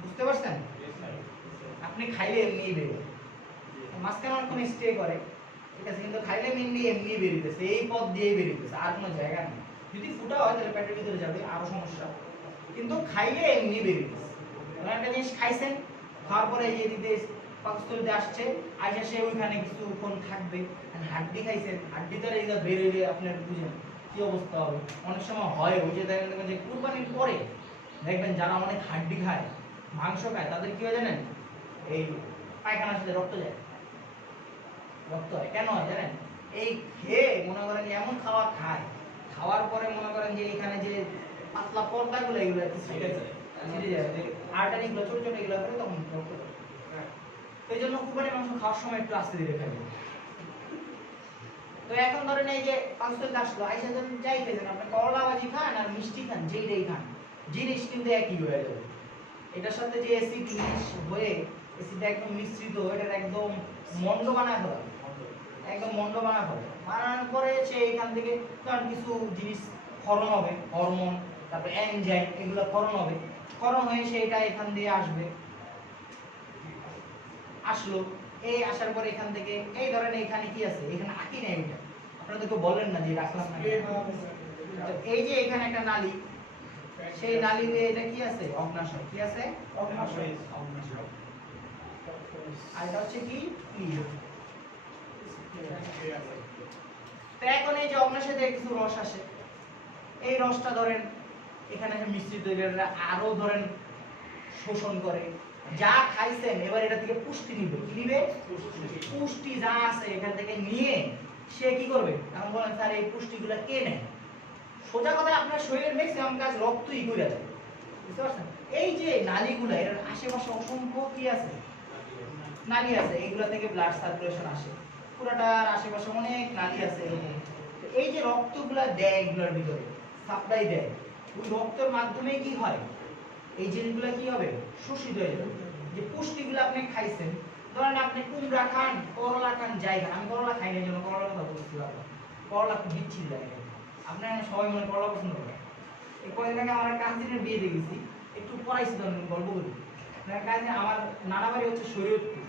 বুঝতে পারছেন? আপনি খাইলে এমনি বেরোবে, মাঝখানে অনেকক্ষণ স্টে করে, ঠিক আছে, কিন্তু খাইলে মেনলি এমনি বেরিয়েছে, এই পথ দিয়েই বেরিয়েছে, আর কোনো জায়গা নেই। যদি ফুটা হয় তাহলে পেটের ভিতরে যাবে, আরো সমস্যা, কিন্তু খাইলে এমনি বেরিয়েছে। একটা জিনিস খাইছেন, খাওয়ার পরে এই দিতে পাকস্থলীতে আসছে, আইসা সে ওইখানে কিছুক্ষণ থাকবে। হাড্ডি খাইছেন, হাড্ডিতে এইগুলো বের হইলে আপনার বুঝেন কি অবস্থা হবে। অনেক সময় হয় ওই যে দেখেন যে কুরবানির পরে দেখবেন যারা অনেক হাড্ডি খায়, মাংস খায়, তাদের কি হয় জানেন? এই পায়খানার সাথে রক্ত যায়, রক্ত হয়। কেন হয় জানেন? এই খেয়ে মনে করেন এমন খাওয়া খায়, খাওয়ার পরে মনে করেন যে এখানে যে পাতলা পর্দাগুলো এগুলো ছিঁড়ে যায়, যে আর্টারিগুলো ছোট ছোট এগুলো করে তখন রক্ত হয়। এই জন্য কুরবানির মাংস খাওয়ার সময় একটু আস্তে ধীরে খাবেন। তো এখন ধরেন এই যে পাকস্থলীতে আসলো, আইসা যখন যাই খেয়েছেন, আপনি করলা ভাজি খান আর মিষ্টি খান, যেইটাই খান, জিনিস কিন্তু একই হয়ে যাবে। এটার সাথে যে অ্যাসিড মিশ হয়ে অ্যাসিডটা একদম মিশ্রিত হয়ে এটা একদম মন্ড বানায় ফেলা, একদম মন্ড বানায় ফেলা। বানানোর পরে সে এখান থেকে কারণ কিছু জিনিস ক্ষরণ হবে, হরমোন, তারপরে এনজাইম, এগুলো ক্ষরণ হবে, ক্ষরণ হয়ে সেটা এখান দিয়ে আসবে, আসলো। এই আসার পরে এখান থেকে এই ধরেন এখানে কি আছে? এখানে আঁকি নেই, এটা আপনারা তো কেউ বললেন না যে রাখলাম না। এই যে এখানে একটা নালী, সেই নালীতে এটা কি আছে? অগ্নাশয়। কি আছে? অগ্নাশয়। অগ্নাশয়। আর এটা হচ্ছে কি? তো এখন এই যে অগ্নাশয় থেকে কিছু রস আসে, এই রসটা ধরেন এখানে এসে মিশ্রিত হয়ে গেলে আরো ধরেন শোষণ করে, যা খাইছেন এবার এটা থেকে পুষ্টি নিবে, কি নিবে? পুষ্টি যা আছে এখান থেকে নিয়ে সে কি করবে? এখন বলেন স্যার এই পুষ্টিগুলো কে নেয়? সোজা কথা আপনার শরীরের ম্যাক্সিমাম কাজ রক্তই করে যায়, বুঝতে পারছেন? এই যে নালীগুলো এর আশেপাশে অসংখ্য কি আছে? নালী আছে, এইগুলা থেকে ব্লাড সার্কুলেশন আসে, পুরোটার আশেপাশে অনেক নালী আছে এরকম। তো এই যে রক্তগুলা দেয় এগুলোর ভিতরে সাপ্লাই দেয়, ওই রক্তের মাধ্যমে কি হয়? এই জিনিসগুলো কি হবে? শোষিত হয়ে যাবে। যে পুষ্টিগুলো আপনি খাইছেন, ধরেন আপনি কুমড়া খান, করলা খান, যাই খান, আমি করলা খাই না, এই জন্য করলার কথা বলছি। করলা খুব বিচ্ছিরি লাগে, আপনারা সবাই মনে করলা পছন্দ করে। এই কয়েকদিন আগে আমার কাজিনের বিয়ে দেখেছি, একটু পড়াইছি তখন গল্প করি। কাজিন আমার নানা বাড়ি হচ্ছে শরীয়তপুর,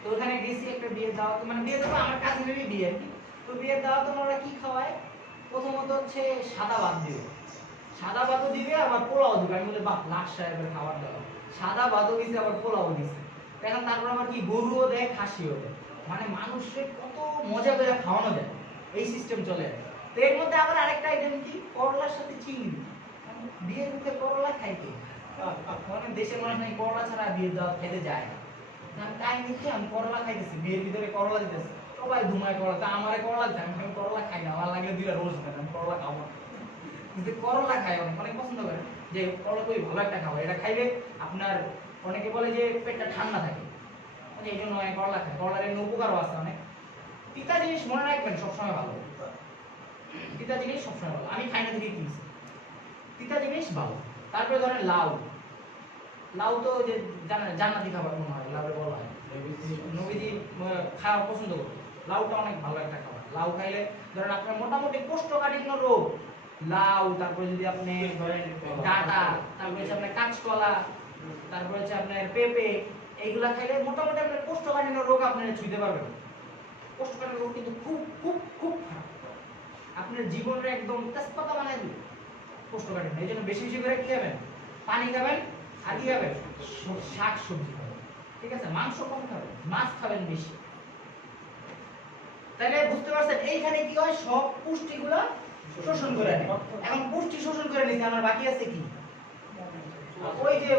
তো ওখানে গেছি একটা বিয়ে দাওয়াত, মানে বিয়ে দেবো আমার কাজিনেরই বিয়ে আর কি। তো বিয়ের দাওয়াতে ওরা কি খাওয়ায়? প্রথমত হচ্ছে সাদা ভাত দিবে, সাদা ভাতও দিবে আবার পোলাও দিবে। আমি বলি বাহ, লাশ সাহেবের খাবার দাওয়া, সাদা ভাতও দিছে আবার পোলাও দিছে। এখন তারপর আবার কি গরুও দেয়, খাসিও দেয়, মানে মানুষের কত মজা করে খাওয়ানো যায়, এই সিস্টেম চলে। তো এর মধ্যে আবার আরেকটা আইটেম কি? করলার সাথে চিংড়ি। বিয়ের মুখে করলা খাইতে মানে দেশের মানুষ নাকি করলা ছাড়া বিয়ের দাওয়াত খেতে যায় না। আমি তাই নিচ্ছি, আমি করলা খাইতেছি, বিয়ের ভিতরে করলা দিতেছে, সবাই ধুমায় করলা, তা আমারে করলা দিতে, আমি করলা খাই না, আমার লাগলে দিলে রোজ দেন, আমি করলা খাবো না। কিন্তু করলা খায় অনেক, অনেক পছন্দ করে যে করলা খুবই ভালো একটা খাবার, এটা খাইলে আপনার অনেকে বলে যে পেটটা ঠান্ডা থাকে, মানে এই জন্য অনেক করলা খায়। করলার এমনি উপকারও আছে অনেক। তিতা জিনিস মনে রাখবেন সবসময় ভালো, তিতা জিনিস সবসময় ভালো। আমি খাই না দেখে কিনছি, তিতা জিনিস ভালো। তারপরে ধরেন লাউ, লাউ তো যে জান্নাতি খাবার মনে হয়, লাউরে বলা হয়, নবীজি খাওয়া পছন্দ করে। লাউটা অনেক ভালো একটা খাবার। লাউ খাইলে ধরেন আপনার মোটামুটি কোষ্ঠকাঠিন্য রোগ, লাউ, তারপরে যদি আপনি ধরেন ডাঁটা, তারপরে হচ্ছে আপনার কাঁচকলা, তারপরে হচ্ছে আপনার পেঁপে, এইগুলা খাইলে মোটামুটি আপনার কোষ্ঠকাঠিন্য রোগ আপনার ছুঁতে পারবেন। কোষ্ঠকাঠিন্য রোগ কিন্তু খুব খুব খুব খারাপ, আপনার জীবনের একদম তেজপাতা বানায় দিবে কোষ্ঠকাঠিন্য। এই জন্য বেশি বেশি করে কি খাবেন? পানি খাবেন, আর কি খাবেন? শাক সবজি খাবেন, ঠিক আছে? মাংস কম খাবেন, মাছ খাবেন বেশি। তাহলে বুঝতে পারছেন এইখানে কি হয়? সব পুষ্টিগুলো শোষণ করে নেয়। এখন পুষ্টি শোষণ করে নিচ্ছে, আমার বাকি আছে কি? ওই যে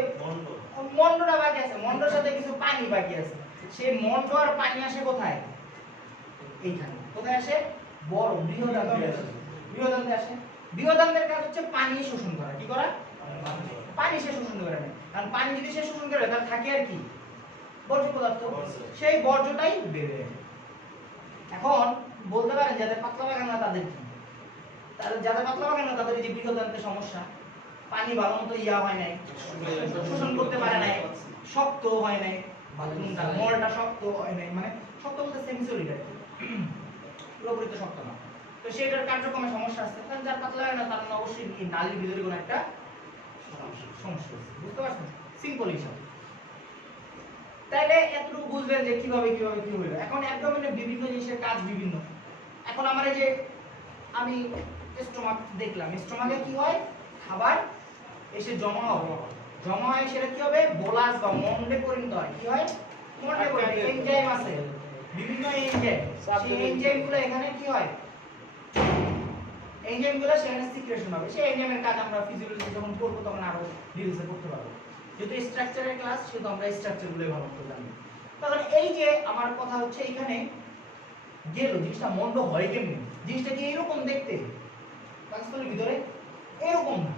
মন্ডটা বাকি আছে, মন্ডর সাথে কিছু পানি বাকি আছে। সেই মন্ড আর পানি আসে কোথায়? এইখানে। কোথায় আসে? বড় বৃহদান্তে আসে, বৃহদান্তে আসে। বৃহদান্তের কাজ হচ্ছে পানি শোষণ করা। কি করা? পানি সে শোষণ করে নেয়। কারণ পানি যদি সে শোষণ করে তাহলে থাকে আর কি? বর্জ্য পদার্থ, সেই বর্জ্যটাই বের হয়ে যায়। এখন বলতে পারেন যাদের পাতলা বাগান না তাদের কি? তাদের যাদের পাতলা বাগান না তাদের এই যে বৃহদান্তের সমস্যা, পানি ভালো মতো ইয়া হয় নাই, শোষণ করতে পারে নাই, শক্ত হয় নাই, বাথরুমটা মলটা শক্ত হয় নাই, মানে শক্ত বলতে সেমিসলিড আর কি, পুরোপুরি তো শক্ত না। তো সেটার কার্যক্রমে সমস্যা আছে। কারণ যার পাতলা বাগান না তার অবশ্যই এই নালীর ভিতরে কোনো একটা সমস্যা আছে, বুঝতে পারছেন? সিম্পল হিসাব। তাইলে এতটুকু বুঝলেন যে কিভাবে কিভাবে কি হইলো। এখন অ্যাবডোমেনের বিভিন্ন জিনিসের কাজ বিভিন্ন। এখন আমার এই যে আমি স্টোমাক দেখলাম, স্টোমাকে কি হয়? খাবার এসে জমা হবে, জমা হয় সেটা কি হবে? বোলাস বা মন্ডে পরিণত হয়। কি হয়? মন্ডে পরিণত। এনজাইম আছে, বিভিন্ন এনজাইম, সেই এনজাইমগুলো এখানে কি হয়? এনজাইমগুলো সেখানে সিক্রেশন হবে। সেই এনজাইমের কাজ আমরা ফিজিওলজি যখন করব তখন আরো ডিটেইলসে করতে পারবো। যেহেতু স্ট্রাকচারের ক্লাস, সেহেতু আমরা স্ট্রাকচারগুলোই ভালো করে জানি। তখন এই যে আমার কথা হচ্ছে এখানে গেল জিনিসটা মন্ড হয় কেমনি? জিনিসটা কি এরকম দেখতে? পাকস্থলীর ভিতরে এরকম না,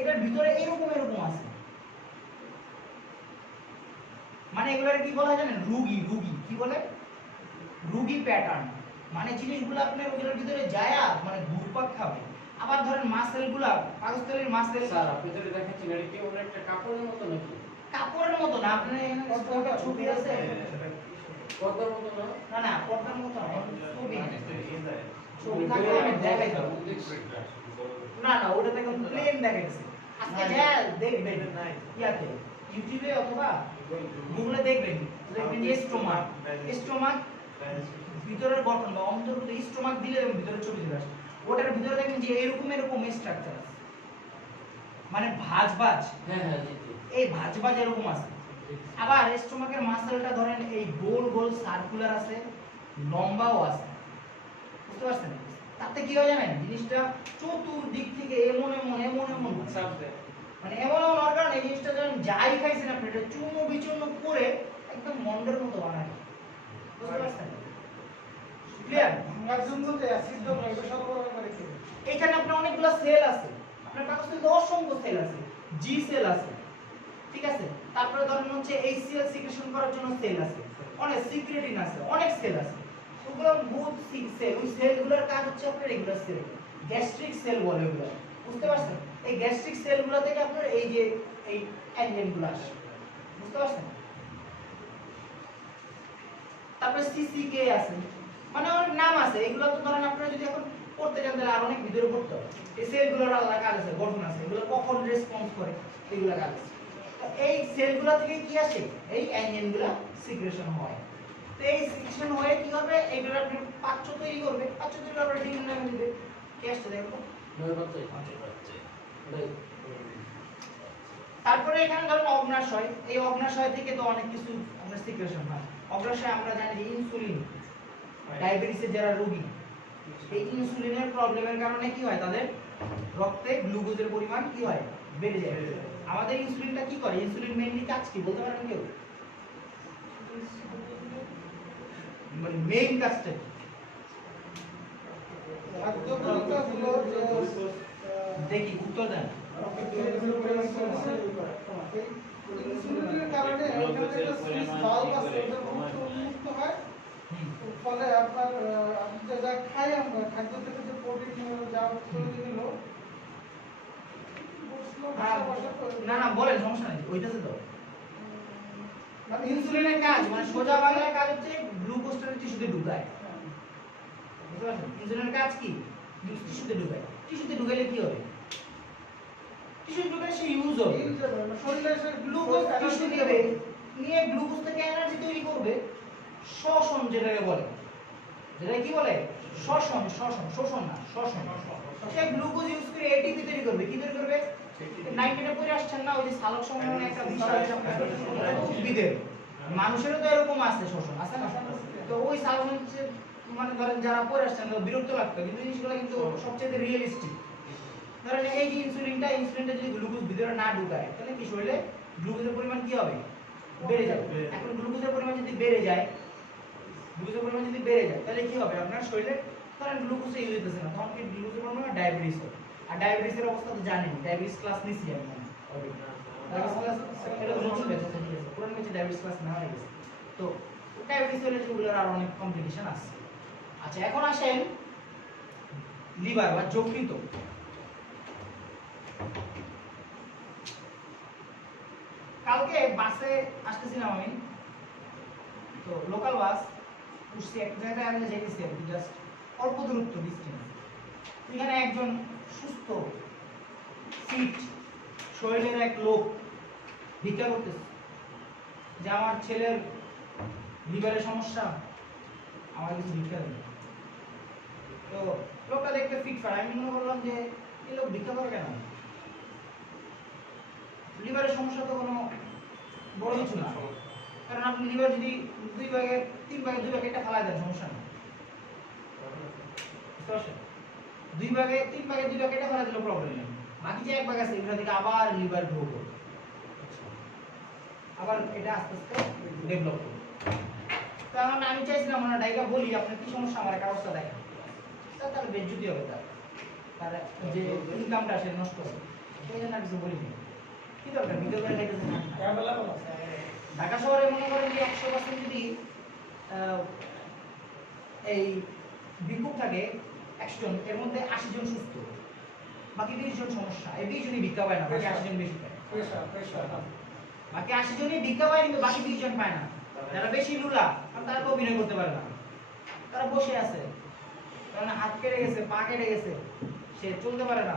এটার ভিতরে এরকম এরকম আছে। মানে এগুলোর কি বলা হয় জানেন? রুগী, রুগী কি বলে? রুগী প্যাটার্ন। মানে জিনিসগুলো আপনার ওগুলোর ভিতরে যায়া মানে ঘুরপাক খাবে। আবার ধরেন মাসেলগুলা, পাকস্থলীর মাসেল, স্যার আপনি যেটা দেখাচ্ছেন এটা কি ওর একটা কাপড়ের মতো নাকি? কাপড়ের মতো না, আপনার এখানে একটা ছবি আছে, পর্দার মতো না? না না পর্দার মতো না, ছবি, ছবি থাকলে আমি দেখাই দেবো। না না ওটা দেখুন প্লেন দেখাইছে। আজকে যা দেখবেন ইয়াতে ইউটিউবে অথবা গুগলে দেখবেন, দেখবেন যে স্টোমাক, স্টোমাক ভিতরের গঠন বা অন্তর্গত স্টোমাক দিলে ভিতরে ছবি চলে আসে। ওটার ভিতরে দেখবেন যে এরকম এরকম স্ট্রাকচার আছে, মানে ভাঁজ ভাঁজ। হ্যাঁ হ্যাঁ জি জি। এই ভাঁজ ভাঁজ এরকম আছে। আবার স্টোমাকের মাসেলটা ধরেন এই গোল গোল সার্কুলার আছে, লম্বাও আছে। বুঝতে পারছেন? তাতে কি হয় জানেন, জিনিসটা চতুর্দিক থেকে এমন মানে এমন অর্গান, এই জিনিসটা যখন যাই খাইছেন আপনি এটা চূর্ণ বিচূর্ণ করে একদম মন্ডের মতো বানায়। বুঝতে পারছেন? ক্লিয়ার? ভাঙার জন্য যে অ্যাসিড দেবো এটা সরবরাহ করে কি? এখানে আপনার অনেকগুলো সেল আছে, আপনার কাগজে অসংখ্য সেল আছে, জি সেল আছে, ঠিক আছে? তারপরে ধরেন হচ্ছে HCl সিক্রেশন করার জন্য সেল আছে, অনেক সিক্রেটিন আছে, অনেক সেল আছে। ওগুলো বহুত সেল, ওই সেলগুলোর কাজ হচ্ছে আপনার রেগুলার সেল, গ্যাস্ট্রিক সেল বলে ওগুলো। বুঝতে পারছেন? এই গ্যাস্ট্রিক সেলগুলো থেকে আপনার এই যে এই এনজাইমগুলো আসে। বুঝতে পারছেন? তারপরে সিসিকে আছে, মানে অনেক নাম আছে। এগুলো তো ধরেন আপনারা যদি এখন পড়তে যান তাহলে আর অনেক ভিতরে পড়তে হবে। এই সেলগুলোর আলাদা কাজ আছে, গঠন আছে, এগুলো কখন রেসপন্স করে এগুলো কাজ আছে। তো এই সেলগুলো থেকে কি আসে, এই এনজাইমগুলো সিক্রেশন হয়। তো এই সিক্রেশন হয়ে কি হবে, এগুলো আপনি পাচ্য তৈরি করবে, পাচ্য তৈরি করার ডিম নামে দিবে। কি আসছে দেখো, তারপরে এখানে ধরুন অগ্নাশয়, এই অগ্নাশয় থেকে তো অনেক কিছু আপনার সিক্রেশন হয়। অগ্নাশয় আমরা জানি যে ইনসুলিন, ডায়াবেটিসের যারা রোগী, এই ইনসুলিনের প্রবলেমের কারণে কি হয়, তাদের রক্তে গ্লুকোজের পরিমাণ কি হয়, বেড়ে যায়। আমাদের ইনসুলিনটা কি করে, ইনসুলিন মেইনলি কাজ কি বলতে পারেন কেউ? মানে মেইন কাজটা কি? খাদ্যগুলো যে দেখি উত্তর দেন। ইনসুলিনের কারণে এখানে একটা সুইচ ভালভ আছে, ওটা উন্মুক্ত হয়। ফলে আপনার আপনি যা খাই আমরা খাদ্য থেকে যে প্রোটিন যা তৈরি হলো না না বলেন, সমস্যা নেই, ওইটাতে তো মানে ইনসুলিনের কাজ, মানে সোজা বাংলায় কাজ হচ্ছে গ্লুকোজটা টিস্যুতে ঢুকায়। বুঝতে পারছেন? ইনসুলিনের কাজ কি, টিস্যুতে ঢুকায়। টিস্যুতে ঢুকাইলে কি হবে, টিস্যুতে ঢুকালে সে ইউজ হবে, শরীরে এসে গ্লুকোজ টিস্যু নেবে, নিয়ে গ্লুকোজ থেকে এনার্জি তৈরি করবে, শ্বসন যেটাকে বলে, যেটা কি বলে, শ্বসন, শোষণ না, শ্বসন। সে গ্লুকোজ ইউজ করে এটিপি তৈরি করবে, কি তৈরি করবে, 9 পরে আসছেন না ওই যে সালোক সংবহনে একটা বিষয় আছে উদ্ভিদের, মানুষেরও তো এরকম আছে, শোষণ আছে না? তো ওই সালোক হচ্ছে মানে ধরেন যারা পরে আসছেন বিরক্ত লাগতো, কিন্তু জিনিসগুলো কিন্তু সবচেয়ে রিয়েলিস্টিক। ধরেন এই যে ইনসুলিনটা যদি গ্লুকোজ ভিতরে না ঢুকায় তাহলে কি শরীরে গ্লুকোজের পরিমাণ কি হবে, বেড়ে যাবে। এখন গ্লুকোজের পরিমাণ যদি বেড়ে যায়, তাহলে কি হবে আপনার শরীরে, ধরেন গ্লুকোজ ইউজ হইতেছে না, তখন কি গ্লুকোজের পরিমাণ ডায়াবেটিস হবে। আর ডায়াবেটিসের অবস্থা তো জানেন, ডায়াবেটিস ক্লাস নিছি আমি অলরেডি। ডায়াবেটিস ক্লাস এটা তো নতুন ব্যাচ আছে, ঠিক আছে, পুরনো ব্যাচে ডায়াবেটিস ক্লাস নেওয়া হয়ে গেছে। তো ডায়াবেটিস হলে যেগুলোর আর অনেক কমপ্লিকেশন আছে। আচ্ছা এখন আসেন লিভার বা যকৃৎ। কালকে বাসে আসতেছিলাম আমি, তো লোকাল বাস উঠছি, এক জায়গায় আমি যেতেছি জাস্ট অল্প দূরত্ব ডিস্টেন্স। এখানে একজন সুস্থ ফিট শরীরের এক লোক ভিক্ষা করতেছে যে আমার ছেলের লিভারের সমস্যা, আমার কিছু ভিক্ষা দেবে। তো লোকটা দেখতে ফিট ফাট, আমি মনে করলাম যে এই লোক ভিক্ষা করে কেন, লিভারের সমস্যা তো কোনো বড় কিছু না, কারণ আপনি লিভার যদি 2 ভাগে 3 ভাগে 2 ভাগে এটা ফেলা দেন সমস্যা নেই, 2 ভাগে 3 ভাগে 2 ভাগে এটা ফেলা দিলে প্রবলেম নেই। বাকি যে 1 ভাগ আছে এগুলো থেকে আবার লিভার গ্রো করবে, আবার এটা আস্তে আস্তে ডেভেলপ করবে। কারণ আমি চাইছিলাম না ডাইকা বলি আপনার কি সমস্যা, আমার একটা অবস্থা দেখেন, তাহলে বেজ্জুতি হবে, তার যে ইনকামটা সে নষ্ট হবে, সেই জন্য কিছু বলিনি। কি দরকার ভিডিও করে খাইতেছে না, ঢাকা শহরে মনে করেন যে 100% যদি এই ভিক্ষুক থাকে 100 জন, এর মধ্যে 80 জন সুস্থ, বাকি 20 জন সমস্যা। এই 20 জনই ভিক্ষা পায় না, বাকি 80 জন বেশি পায়। বাকি 80 জনই ভিক্ষা পায়, কিন্তু বাকি 20 জন পায় না। যারা বেশি লুলা, তারা তো অভিনয় করতে পারে না, তারা বসে আছে, কারণ হাত কেটে গেছে, পা কেটে গেছে, সে চলতে পারে না,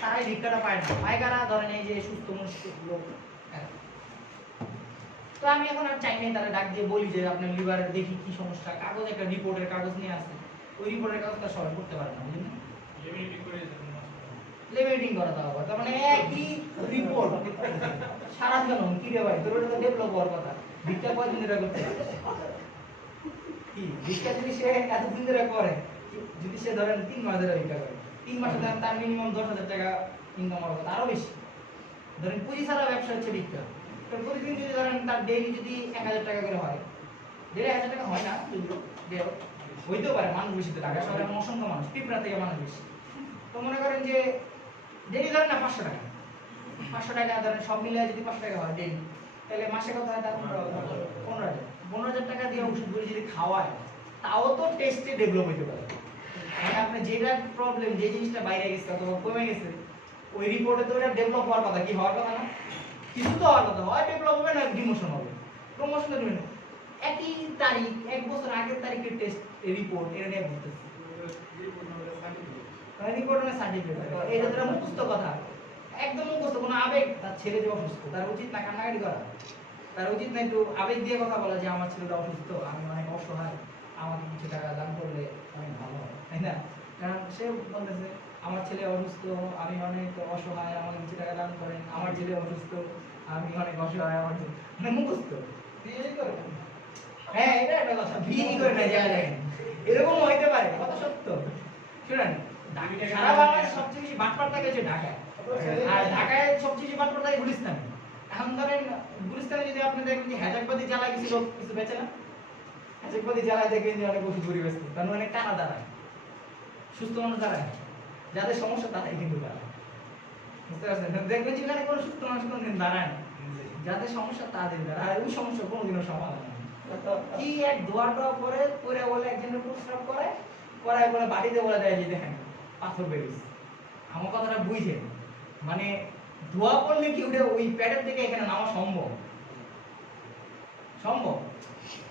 তারাই ভিক্ষাটা পায় না। পায়গারা ধরেন এই যে সুস্থ মনুষ্য লোক। তো আমি এখন আর চাই নাই তারা ডাক দিয়ে বলি যে আপনার লিভারের দেখি কি সমস্যা, কাগজ একটা রিপোর্টের কাগজ নিয়ে আসে, ওই রিপোর্টের কাগজটা সবাই করতে পারে না, বুঝলেন? লেমিনেটিং করা দাও, তার মানে একই রিপোর্ট সারা জীবন কি রে ভাই, তোর ওটা তো ডেভেলপ হওয়ার কথা, ভিক্ষা কয়দিন ধরে করতে কি ভিক্ষা যদি সে এতদিন ধরে করে যদি সে ধরেন 3 মাস ধরে ভিক্ষা করে, 3 মাসে ধরেন তার মিনিমাম 10,000 টাকা ইনকাম হবে, তারও বেশি। ধরেন পুঁজি ছাড়া ব্যবসা হচ্ছে ভিক্ষা। তো প্রতিদিন যদি ধরেন তার ডেইলি যদি 1000 টাকা করে হয়, ডেইলি 1000 টাকা হয় না যদিও, হইতেও পারে, মানুষ বেশি তো, ঢাকা শহরে অসংখ্য মানুষ, পিঁপড়া থেকে মানুষ বেশি। তো মনে করেন যে ডেইলি ধরেন না 500 টাকা, 500 টাকা ধরেন সব মিলিয়ে যদি 500 টাকা হয় ডেইলি, তাহলে মাসে কত হয়? তার 15,000 টাকা দিয়ে ওষুধগুলো যদি খাওয়ায়, তাও তো টেস্টে ডেভেলপ হইতে পারে। মানে আপনি যেটা প্রবলেম, যে জিনিসটা বাইরে গেছে অথবা কমে গেছে, ওই রিপোর্টে তো এটা ডেভেলপ হওয়ার কথা, কি হওয়ার কথা না? কিছু তো হওয়ার কথা, হয় ডেভেলপ হবে না ডিমোশন হবে। প্রমোশন হবে না, একই তারিখ, 1 বছর আগের তারিখের টেস্ট রিপোর্ট এটা নিয়ে বলতেছে, রিপোর্ট মানে সার্টিফিকেট। এটা তো মুখস্থ কথা, একদম মুখস্থ, কোনো আবেগ। তার ছেলে যে অসুস্থ, তার উচিত না কান্নাকাটি করা? তার উচিত না একটু আবেগ দিয়ে কথা বলা, যে আমার ছেলেটা অসুস্থ, আমি অনেক অসহায়, আমাকে কিছু টাকা দান করলে অনেক ভালো হয়, তাই না? কারণ সে বলতেছে আমার ছেলে অসুস্থ, আমি অনেক অসহায়, আমাকে কিছু টাকা দান করেন, আমার ছেলে অসুস্থ, আমি অনেক অসহায়, আমার ছেলে মানে মুখস্থ। বিয়ে করে হ্যাঁ, এটা একটা কথা, বিয়ে করে না যায় দেখেন, এরকম হইতে পারে, কথা সত্য। শুনেন, সারা বাংলাদেশে সবচেয়ে বেশি বাটপার থাকে হচ্ছে ঢাকায়, আর ঢাকায় সবচেয়ে বেশি বাটপার থাকে গুলিস্তানে। এখন ধরেন গুলিস্তানে যদি আপনি দেখেন যে হেজাকবাদী জ্বালায় কিছু লোক কিছু বেচে না, হেজাকবাদী জ্বালায় দেখেন যে অনেক ওষুধ ঘুরি বেচতে, তার অনেক টাকা দাঁড়ায়, সুস্থ মানুষ দাঁড়ায়, যাদের সমস্যা তারাই কিন্তু দাঁড়ায়, বুঝতে পারছেন? দেখবেন যে এখানে কোনো সুস্থ মানুষ কোনোদিন দাঁড়ায় না, যাদের সমস্যা তাদের দাঁড়ায়, আর ওই সমস্যা কোনোদিনও সমাধান হয় না। কি এক দোয়া টোয়া করে বলে একজনের প্রস্রাব করায় বলে বাড়িতে বলে দেয় যে দেখেন পাথর বেরিয়েছে। আমার কথাটা বুঝেন, মানে দোয়া পড়লে কি ওটা ওই প্যাডের থেকে এখানে নামা সম্ভব? সম্ভব?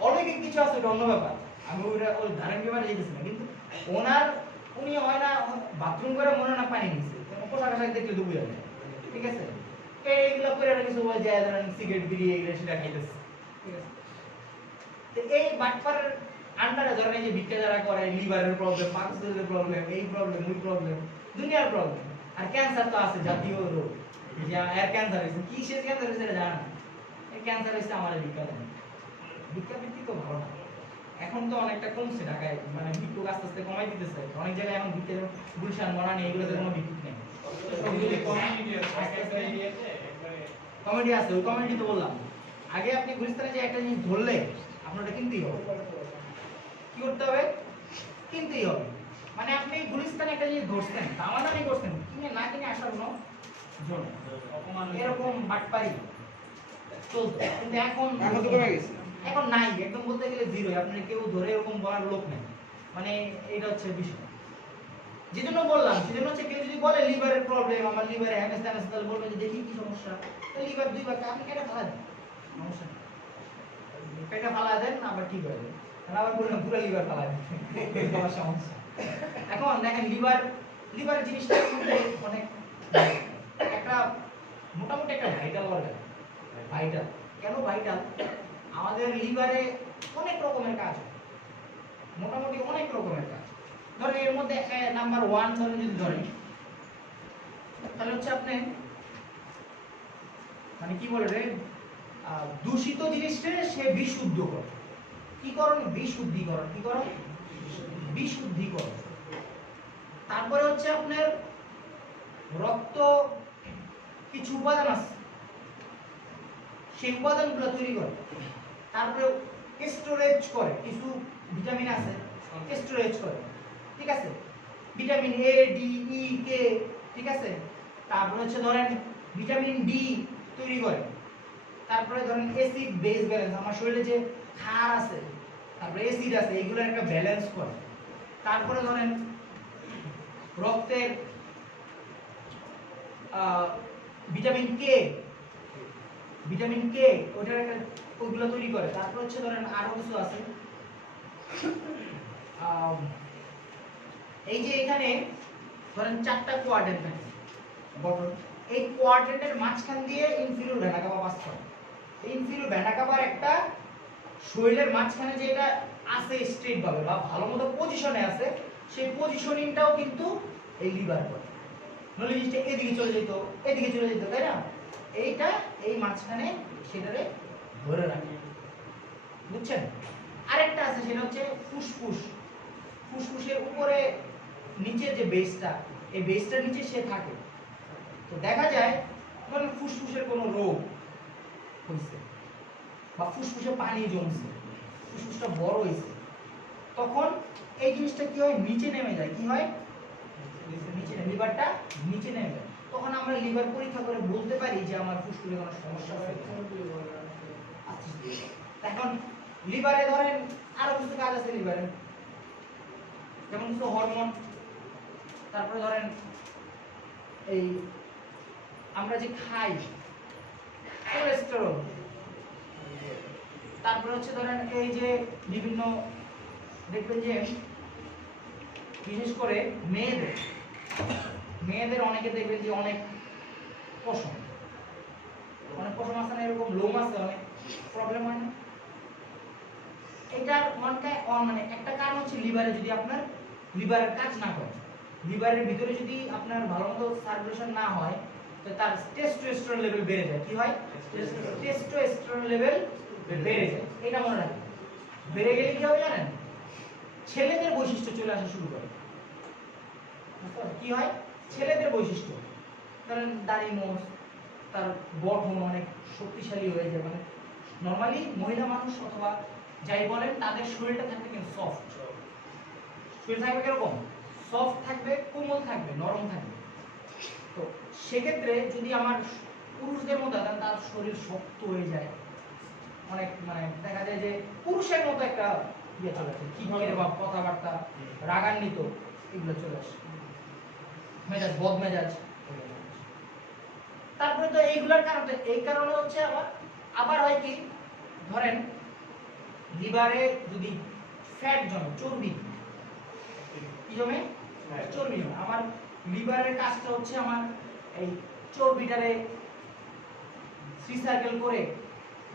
অলৌকিক কিছু আছে, ওটা অন্য ব্যাপার, আমি ওটা ওই ধারণ ব্যাপারে যেতেছি না। কিন্তু উনি হয় না বাথরুম করে মনে না পানি নিচ্ছে, পোশাক আশাক দেখলে তো বুঝা যায়, ঠিক আছে? এইগুলো করে কিছু বলে যায়, ধরেন সিগারেট বিড়ি এগুলো সেটা খাইতেছে, ঠিক আছে? তো এই বাটপারের আন্ডারে ধরেন এই যে ভিক্ষা যারা করে, লিভারের প্রবলেম, পাকস্থলীর প্রবলেম, এই প্রবলেম, ওই প্রবলেম, দুনিয়ার প্রবলেম। আর ক্যান্সার তো আছে, জাতীয় রোগ, যে এর ক্যান্সার হয়েছে, কি সে ক্যান্সার হয়েছে জানা না, এই ক্যান্সার হয়েছে আমার ভিক্ষা দেন। ভিক্ষা বৃত্তি তো ভালো না, এখন তো অনেকটা কমছে ঢাকায়, মানে ভিক্ষুক আস্তে আস্তে কমাই দিতেছে, অনেক জায়গায় এখন ভিক্ষা, গুলশান মরানি এগুলোতে কোনো ভিক্ষুক নেই, কমিটি আছে, ওই কমিটি তো বললাম আগে। আপনি গুলিস্তানে যে একটা জিনিস ধরলে আপনার ওটা কিনতেই হবে, কি করতে হবে? কিনতেই হবে। মানে আপনি গুলিস্তানে একটা জিনিস ধরছেন, দামাদামি করছেন, কিনে না কিনে আসার কোনো জন্য এরকম বাটপারি চলতো, কিন্তু এখন তো কমে গেছে। এখন নাই, একদম বলতে গেলে জিরো। আপনি কেউ ধরে এরকম বলার লোক নেই, মানে এটা হচ্ছে বিষয়। যেজন্য বললাম, সেজন্য হচ্ছে কেউ যদি বলে লিভারের প্রবলেম, আমার লিভারে হ্যামেস ট্যামেস, তাহলে বলবেন যে দেখি কি সমস্যা, তো লিভার 2 বার আপনি কেটে ফেলা দেন, সমস্যা নেই, কেটে ফেলা দেন, আবার ঠিক হয়ে যাবে। আর আবার বললাম পুরো লিভার ফেলা দেন, তোমার সমস্যা। এখন দেখেন লিভার জিনিসটার মধ্যে অনেক একটা মোটামুটি একটা ভাইটাল অর্গান। ভাইটাল কেন ভাইটাল? আমাদের লিভারে অনেক রকমের কাজ হয়, মোটামুটি অনেক রকমের কাজ। ধরেন এর মধ্যে নাম্বার 1 ধরেন যদি ধরেন, তাহলে হচ্ছে আপনি মানে কি বলে রে, দূষিত জিনিসটা সে বিশুদ্ধ করে। কি করণ? বিশুদ্ধিকরণ। কি করণ? বিশুদ্ধিকরণ। তারপরে হচ্ছে আপনার রক্ত কিছু উপাদান আছে, সেই উপাদানগুলো তৈরি করে। তারপরে স্টোরেজ করে, কিছু ভিটামিন আছে স্টোরেজ করে, ঠিক আছে? ভিটামিন এ, ডি, ই, কে, ঠিক আছে? তারপরে হচ্ছে ধরেন ভিটামিন ডি তৈরি করে। তারপরে ধরেন অ্যাসিড বেস ব্যালেন্স, আমার শরীরে যে ক্ষার আছে, তারপরে অ্যাসিড আছে, এইগুলো একটা ব্যালেন্স করে। তারপরে ধরেন রক্তের ভিটামিন কে, ওইটার একটা ওইগুলো তৈরি করে। তারপর হচ্ছে ধরেন আরো কিছু আছে, এই যে এখানে ধরেন 4টা কোয়াড্রেন্ট থাকে গঠন, এই কোয়াড্রেন্টের মাঝখান দিয়ে ইনফিরিয়র ভেনা কাপা পাস করে। ইনফিরিয়র ভেনা কাপার একটা শরীরের মাঝখানে যে এটা আছে স্ট্রেট ভাবে বা ভালো মতো পজিশনে আছে, সেই পজিশনিংটাও কিন্তু এই লিভার করে। নলে জিনিসটা এদিকে চলে যেত, তাই না? এইটা এই মাঝখানে সেটারে ধরে রাখে, বুঝছেন? আরেকটা আছে, সেটা হচ্ছে ফুসফুসের উপরে নিচে যে বেসটা, এই বেসটার নিচে সে থাকে। তো দেখা যায় ধরেন ফুসফুসের কোনো রোগ হয়েছে বা ফুসফুসে পানি জমছে, ফুসফুসটা বড় হয়েছে, তখন এই জিনিসটা কি হয়, নিচে নেমে যায়। কি হয়, নিচে নেমে, লিভারটা নিচে নেমে যায়। তখন আমরা লিভার পরীক্ষা করে বলতে পারি যে আমার ফুসফুসে কোনো সমস্যা আছে। এখন লিভারে ধরেন আরো কিছু কাজ আছে লিভারে, যেমন কিছু হরমোন, তারপরে ধরেন এই আমরা যে খাই কোলেস্টেরল, তারপরে হচ্ছে ধরেন এই যে বিভিন্ন দেখবেন যে বিশেষ করে মেয়েদের অনেকে দেখবেন যে অনেক পশম আছে না, এরকম লোম আছে, অনেক প্রবলেম হয় না। এটার মানে একটা কারণ হচ্ছে লিভারে যদি আপনার লিভারের কাজ না করে, লিভারের ভিতরে যদি আপনার ভালো মতো সার্কুলেশন না হয়, তো তার টেস্টোস্টেরন লেভেল বেড়ে যায়। কি হয়, টেস্টোস্টেরন লেভেল বেড়ে যায়। এটা মনে রাখবেন। বেড়ে গেলে কি হবে জানেন, ছেলেদের বৈশিষ্ট্য চলে আসা শুরু করে। কি হয়, ছেলেদের বৈশিষ্ট্য, ধরেন দাড়ি মোষ, তার গঠন অনেক শক্তিশালী হয়ে যায়। মানে নরমালি মহিলা মানুষ অথবা যাই বলেন, তাদের শরীরটা থাকবে কিন্তু সফট, শরীর থাকবে কিরকম, সফট থাকবে, কোমল থাকবে, নরম থাকবে। তো সেক্ষেত্রে যদি আমার পুরুষদের মতো তার শরীর শক্ত হয়ে যায়, অনেক মানে দেখা যায় যে পুরুষের মতো একটা ইয়ে চলে আসে, খিটখিটে বা কথাবার্তা, রাগান্বিত, এগুলো চলে আসে, মেজাজ বদমেজাজ। তারপরে তো এইগুলোর কারণে, এই কারণে হচ্ছে আবার হয় কি, ধরেন লিভারে যদি ফ্যাট জমে, চর্বি, কি জমে, চর্বি জমে। আমার লিভারের কাজটা হচ্ছে আমার এই চর্বিটারে রিসাইকেল করে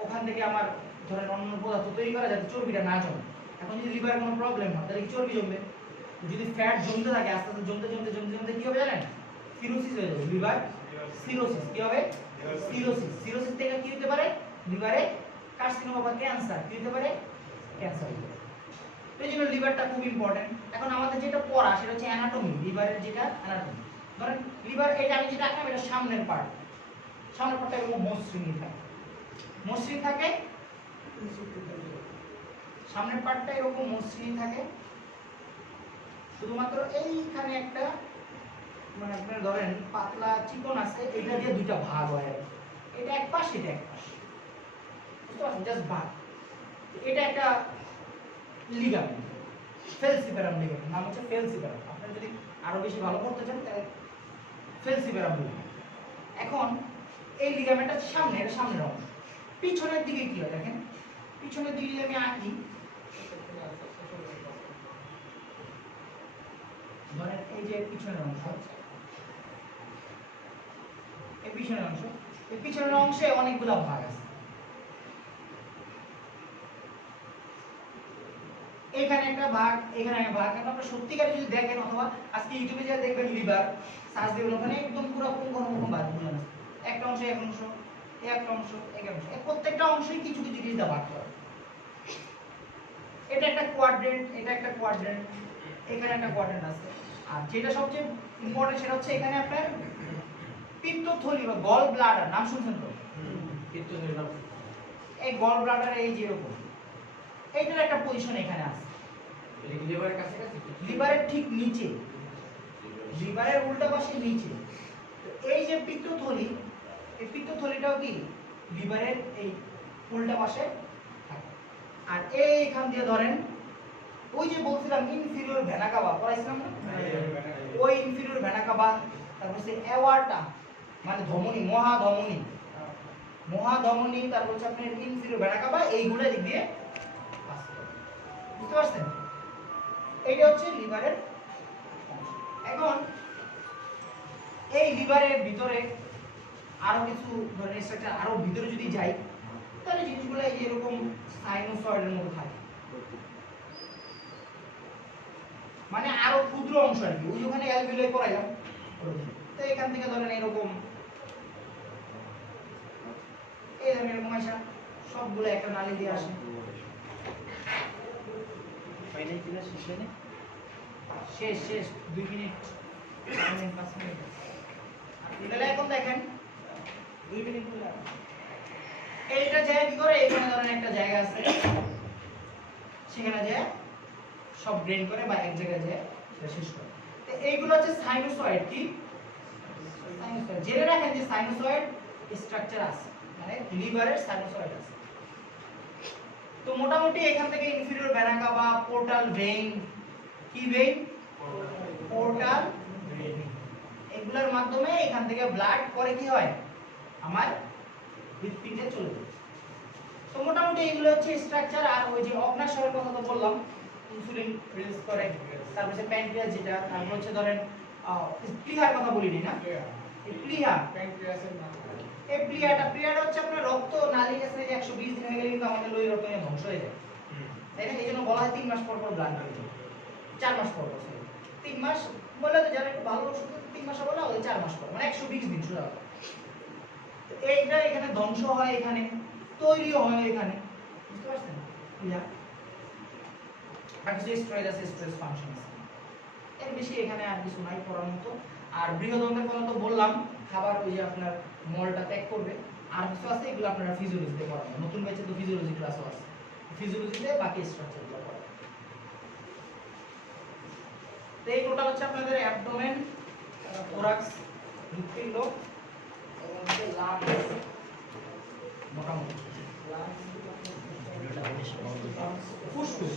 ওখান থেকে আমার ধরেন অন্য পদার্থ তৈরি করা যাতে চর্বিটা না জমে। এখন যদি লিভারে কোনো প্রবলেম হয় তাহলে কি চর্বি জমবে, যদি ফ্যাট জমতে থাকে আস্তে আস্তে জমতে কি হবে জানেন, সিরোসিস হয়ে যাবে, লিভার সিরোসিস। কি হবে, সিরোসিস থেকে কি হতে পারে, লিভারে কার্সিনোমা বা ক্যান্সার, কি হতে পারে, ক্যান্সার হতে পারে। এই জন্য লিভারটা খুব ইম্পর্টেন্ট। এখন আমাদের যেটা পড়া সেটা হচ্ছে অ্যানাটমি, লিভারের যেটা অ্যানাটমি। ধরেন লিভার, এটা আমি যেটা আঁকলাম, এটা সামনের পার্টটা এরকম মসৃণ থাকে, সামনের পার্টটা এরকম মসৃণ থাকে। শুধুমাত্র এইখানে একটা মানে আপনার ধরেন পাতলা চিকন আছে, এটা দিয়ে দুইটা ভাগ হয়, এটা এক পাশ, এটা এক পাশ, বুঝতে পারছেন, জাস্ট ভাগ। এটা একটা লিগামেন্ট, ফেলসিফেরাম লিগামেন্ট, নাম হচ্ছে ফেলসিফেরাম। আপনারা যদি আরো বেশি ভালো করতে চান তাহলে ফেলসিফেরাম লিগামেন্ট। এখন এই লিগামেন্টটা সামনে, এটা সামনের অংশ। পিছনের দিকে কি হয় দেখেন, পিছনের দিকে যদি আমি আঁকি, ধরেন এই যে পিছনের অংশ, এই পিছনের অংশে অনেকগুলো ভাগ আছে। এখানে একটা ভাগ, এখানে একটা ভাগ। আপনারা সত্যিকারে যদি দেখেন অথবা আজকে ইউটিউবে যা দেখবেন, লিভার সার্চ দিবেন, ওখানে একদম পুরো কোন ভাগগুলো আছে, একটা অংশ, এক অংশ, একটা অংশ, এক অংশ, প্রত্যেকটা অংশই কিছু কিছু জিনিস দিয়ে ভাগ করা। এটা একটা কোয়াড্রেন্ট, এটা একটা কোয়াড্রেন্ট, এখানে একটা কোয়াড্রেন্ট আছে। আর যেটা সবচেয়ে ইম্পর্টেন্ট সেটা হচ্ছে এখানে আপনার পিত্তথলি বা গল ব্লাডার, নাম শুনছেন তো, পিত্তথলি নাম, এই গল ব্লাডার এই যে এরকম, এইটার একটা পজিশন এখানে আছে, লিভারের কাছাকাছি, লিভারের ঠিক নিচে, লিভারের উল্টা পাশে নিচে। তো এই যে পিত্তথলি, এই পিত্তথলিটাও কি লিভারের এই উল্টা পাশে থাকে। আর এইখান দিয়ে ধরেন ওই যে বলছিলাম ইনফিরিয়র ভেনা কাভা পড়াইছিলাম না, ওই ইনফিরিয়র ভেনা কাভা, তারপর হচ্ছে অ্যাওয়ার্টা মানে ধমনী, মহাধমনী, তারপর হচ্ছে আপনার ইনফিরিয়র ভেনা কাভা, এইগুলো দিক দিয়ে পাস করে। বুঝতে পারছেন, এইটা হচ্ছে লিভারের অংশ। এখন এই লিভারের ভিতরে আরো কিছু ধরনের স্ট্রাকচার, আরো ভিতরে যদি যাই তাহলে জিনিসগুলো এই যে এরকম সাইনোসয়েডের মতো থাকে, মানে আরো ক্ষুদ্র অংশ আর কি। ওই ওখানে অ্যালভিওলাই পড়াইলাম, তো এখান থেকে ধরেন এরকম এই ধরনের এরকম আসা, সবগুলো একটা নালী দিয়ে আসে। শেষ শেষ 2 মিনিট 5 মিনিট তাহলে এখন দেখেন 2 মিনিট হলো এইটা জায়গা কি করে এখানে ধরেন একটা জায়গা আছে সেখানে যে সব ড্রেন করে বা এক জায়গায় যে সেটা শেষ করে তো এইগুলো হচ্ছে সাইনোসয়েড কি সাইনোসয়েড জেনে রাখেন যে সাইনোসয়েড স্ট্রাকচার আছে মানে লিভারের সাইনোসয়েড আছে তো মোটামুটি এখান থেকে inferior vena CAVA portal vein কি ভেইন পোর্টাল ভেইন এগুলোর মাধ্যমে এখান থেকে ব্লাড করে কি হয় আমার হৃৎপিণ্ডে চলে যায় তো মোটামুটি এগুলো হচ্ছে স্ট্রাকচার আর ওই যে অগ্নাশয়ের কথা তো বললাম ইনসুলিন রিলিজ করে তারপর হচ্ছে প্যানক্রিয়াস যেটা তারপর হচ্ছে ধরেন প্লিহার কথা বলিনি না এই প্লিহা প্যানক্রিয়াসের নাম এই প্লিহাটা হচ্ছে আপনার রক্ত নালী গেছে যে 120 দিন হয়ে গেলে কিন্তু আমাদের লোহিত রক্ত ধ্বংস হয়ে যায় তাই না এই জন্য বলা হয় 3 মাস পর পর ব্লাড হয়ে যায় 4 মাস পর পর 3 মাস বলে তো যারা একটু ভালো ওষুধ 3 মাস বলে ওদের 4 মাস পর মানে 120 দিন সোজা তো এইটা এখানে ধ্বংস হয় এখানে তৈরিও হয় এখানে বুঝতে পারছেন প্লিহা আর কিছু স্টোরেজ আছে স্টোরেজ ফাংশন আছে এর বেশি এখানে আর কিছু নাই পড়ার মতো আর বৃহদন্তের কথা তো বললাম খাবার ওই যে আপনার মলটা ত্যাগ করবে আর কিছু আছে এগুলো আপনারা ফিজিওলজিতে পড়াবেন নতুন ব্যাচে তো ফিজিওলজি ক্লাসও আছে ফিজিওলজিতে বাকি স্ট্রাকচারগুলো পড়াবেন তো এই টোটাল হচ্ছে আপনাদের অ্যাবডোমেন থোরাক্স হৃৎপিণ্ড এবং হচ্ছে লাংস মোটামুটি ফুসফুস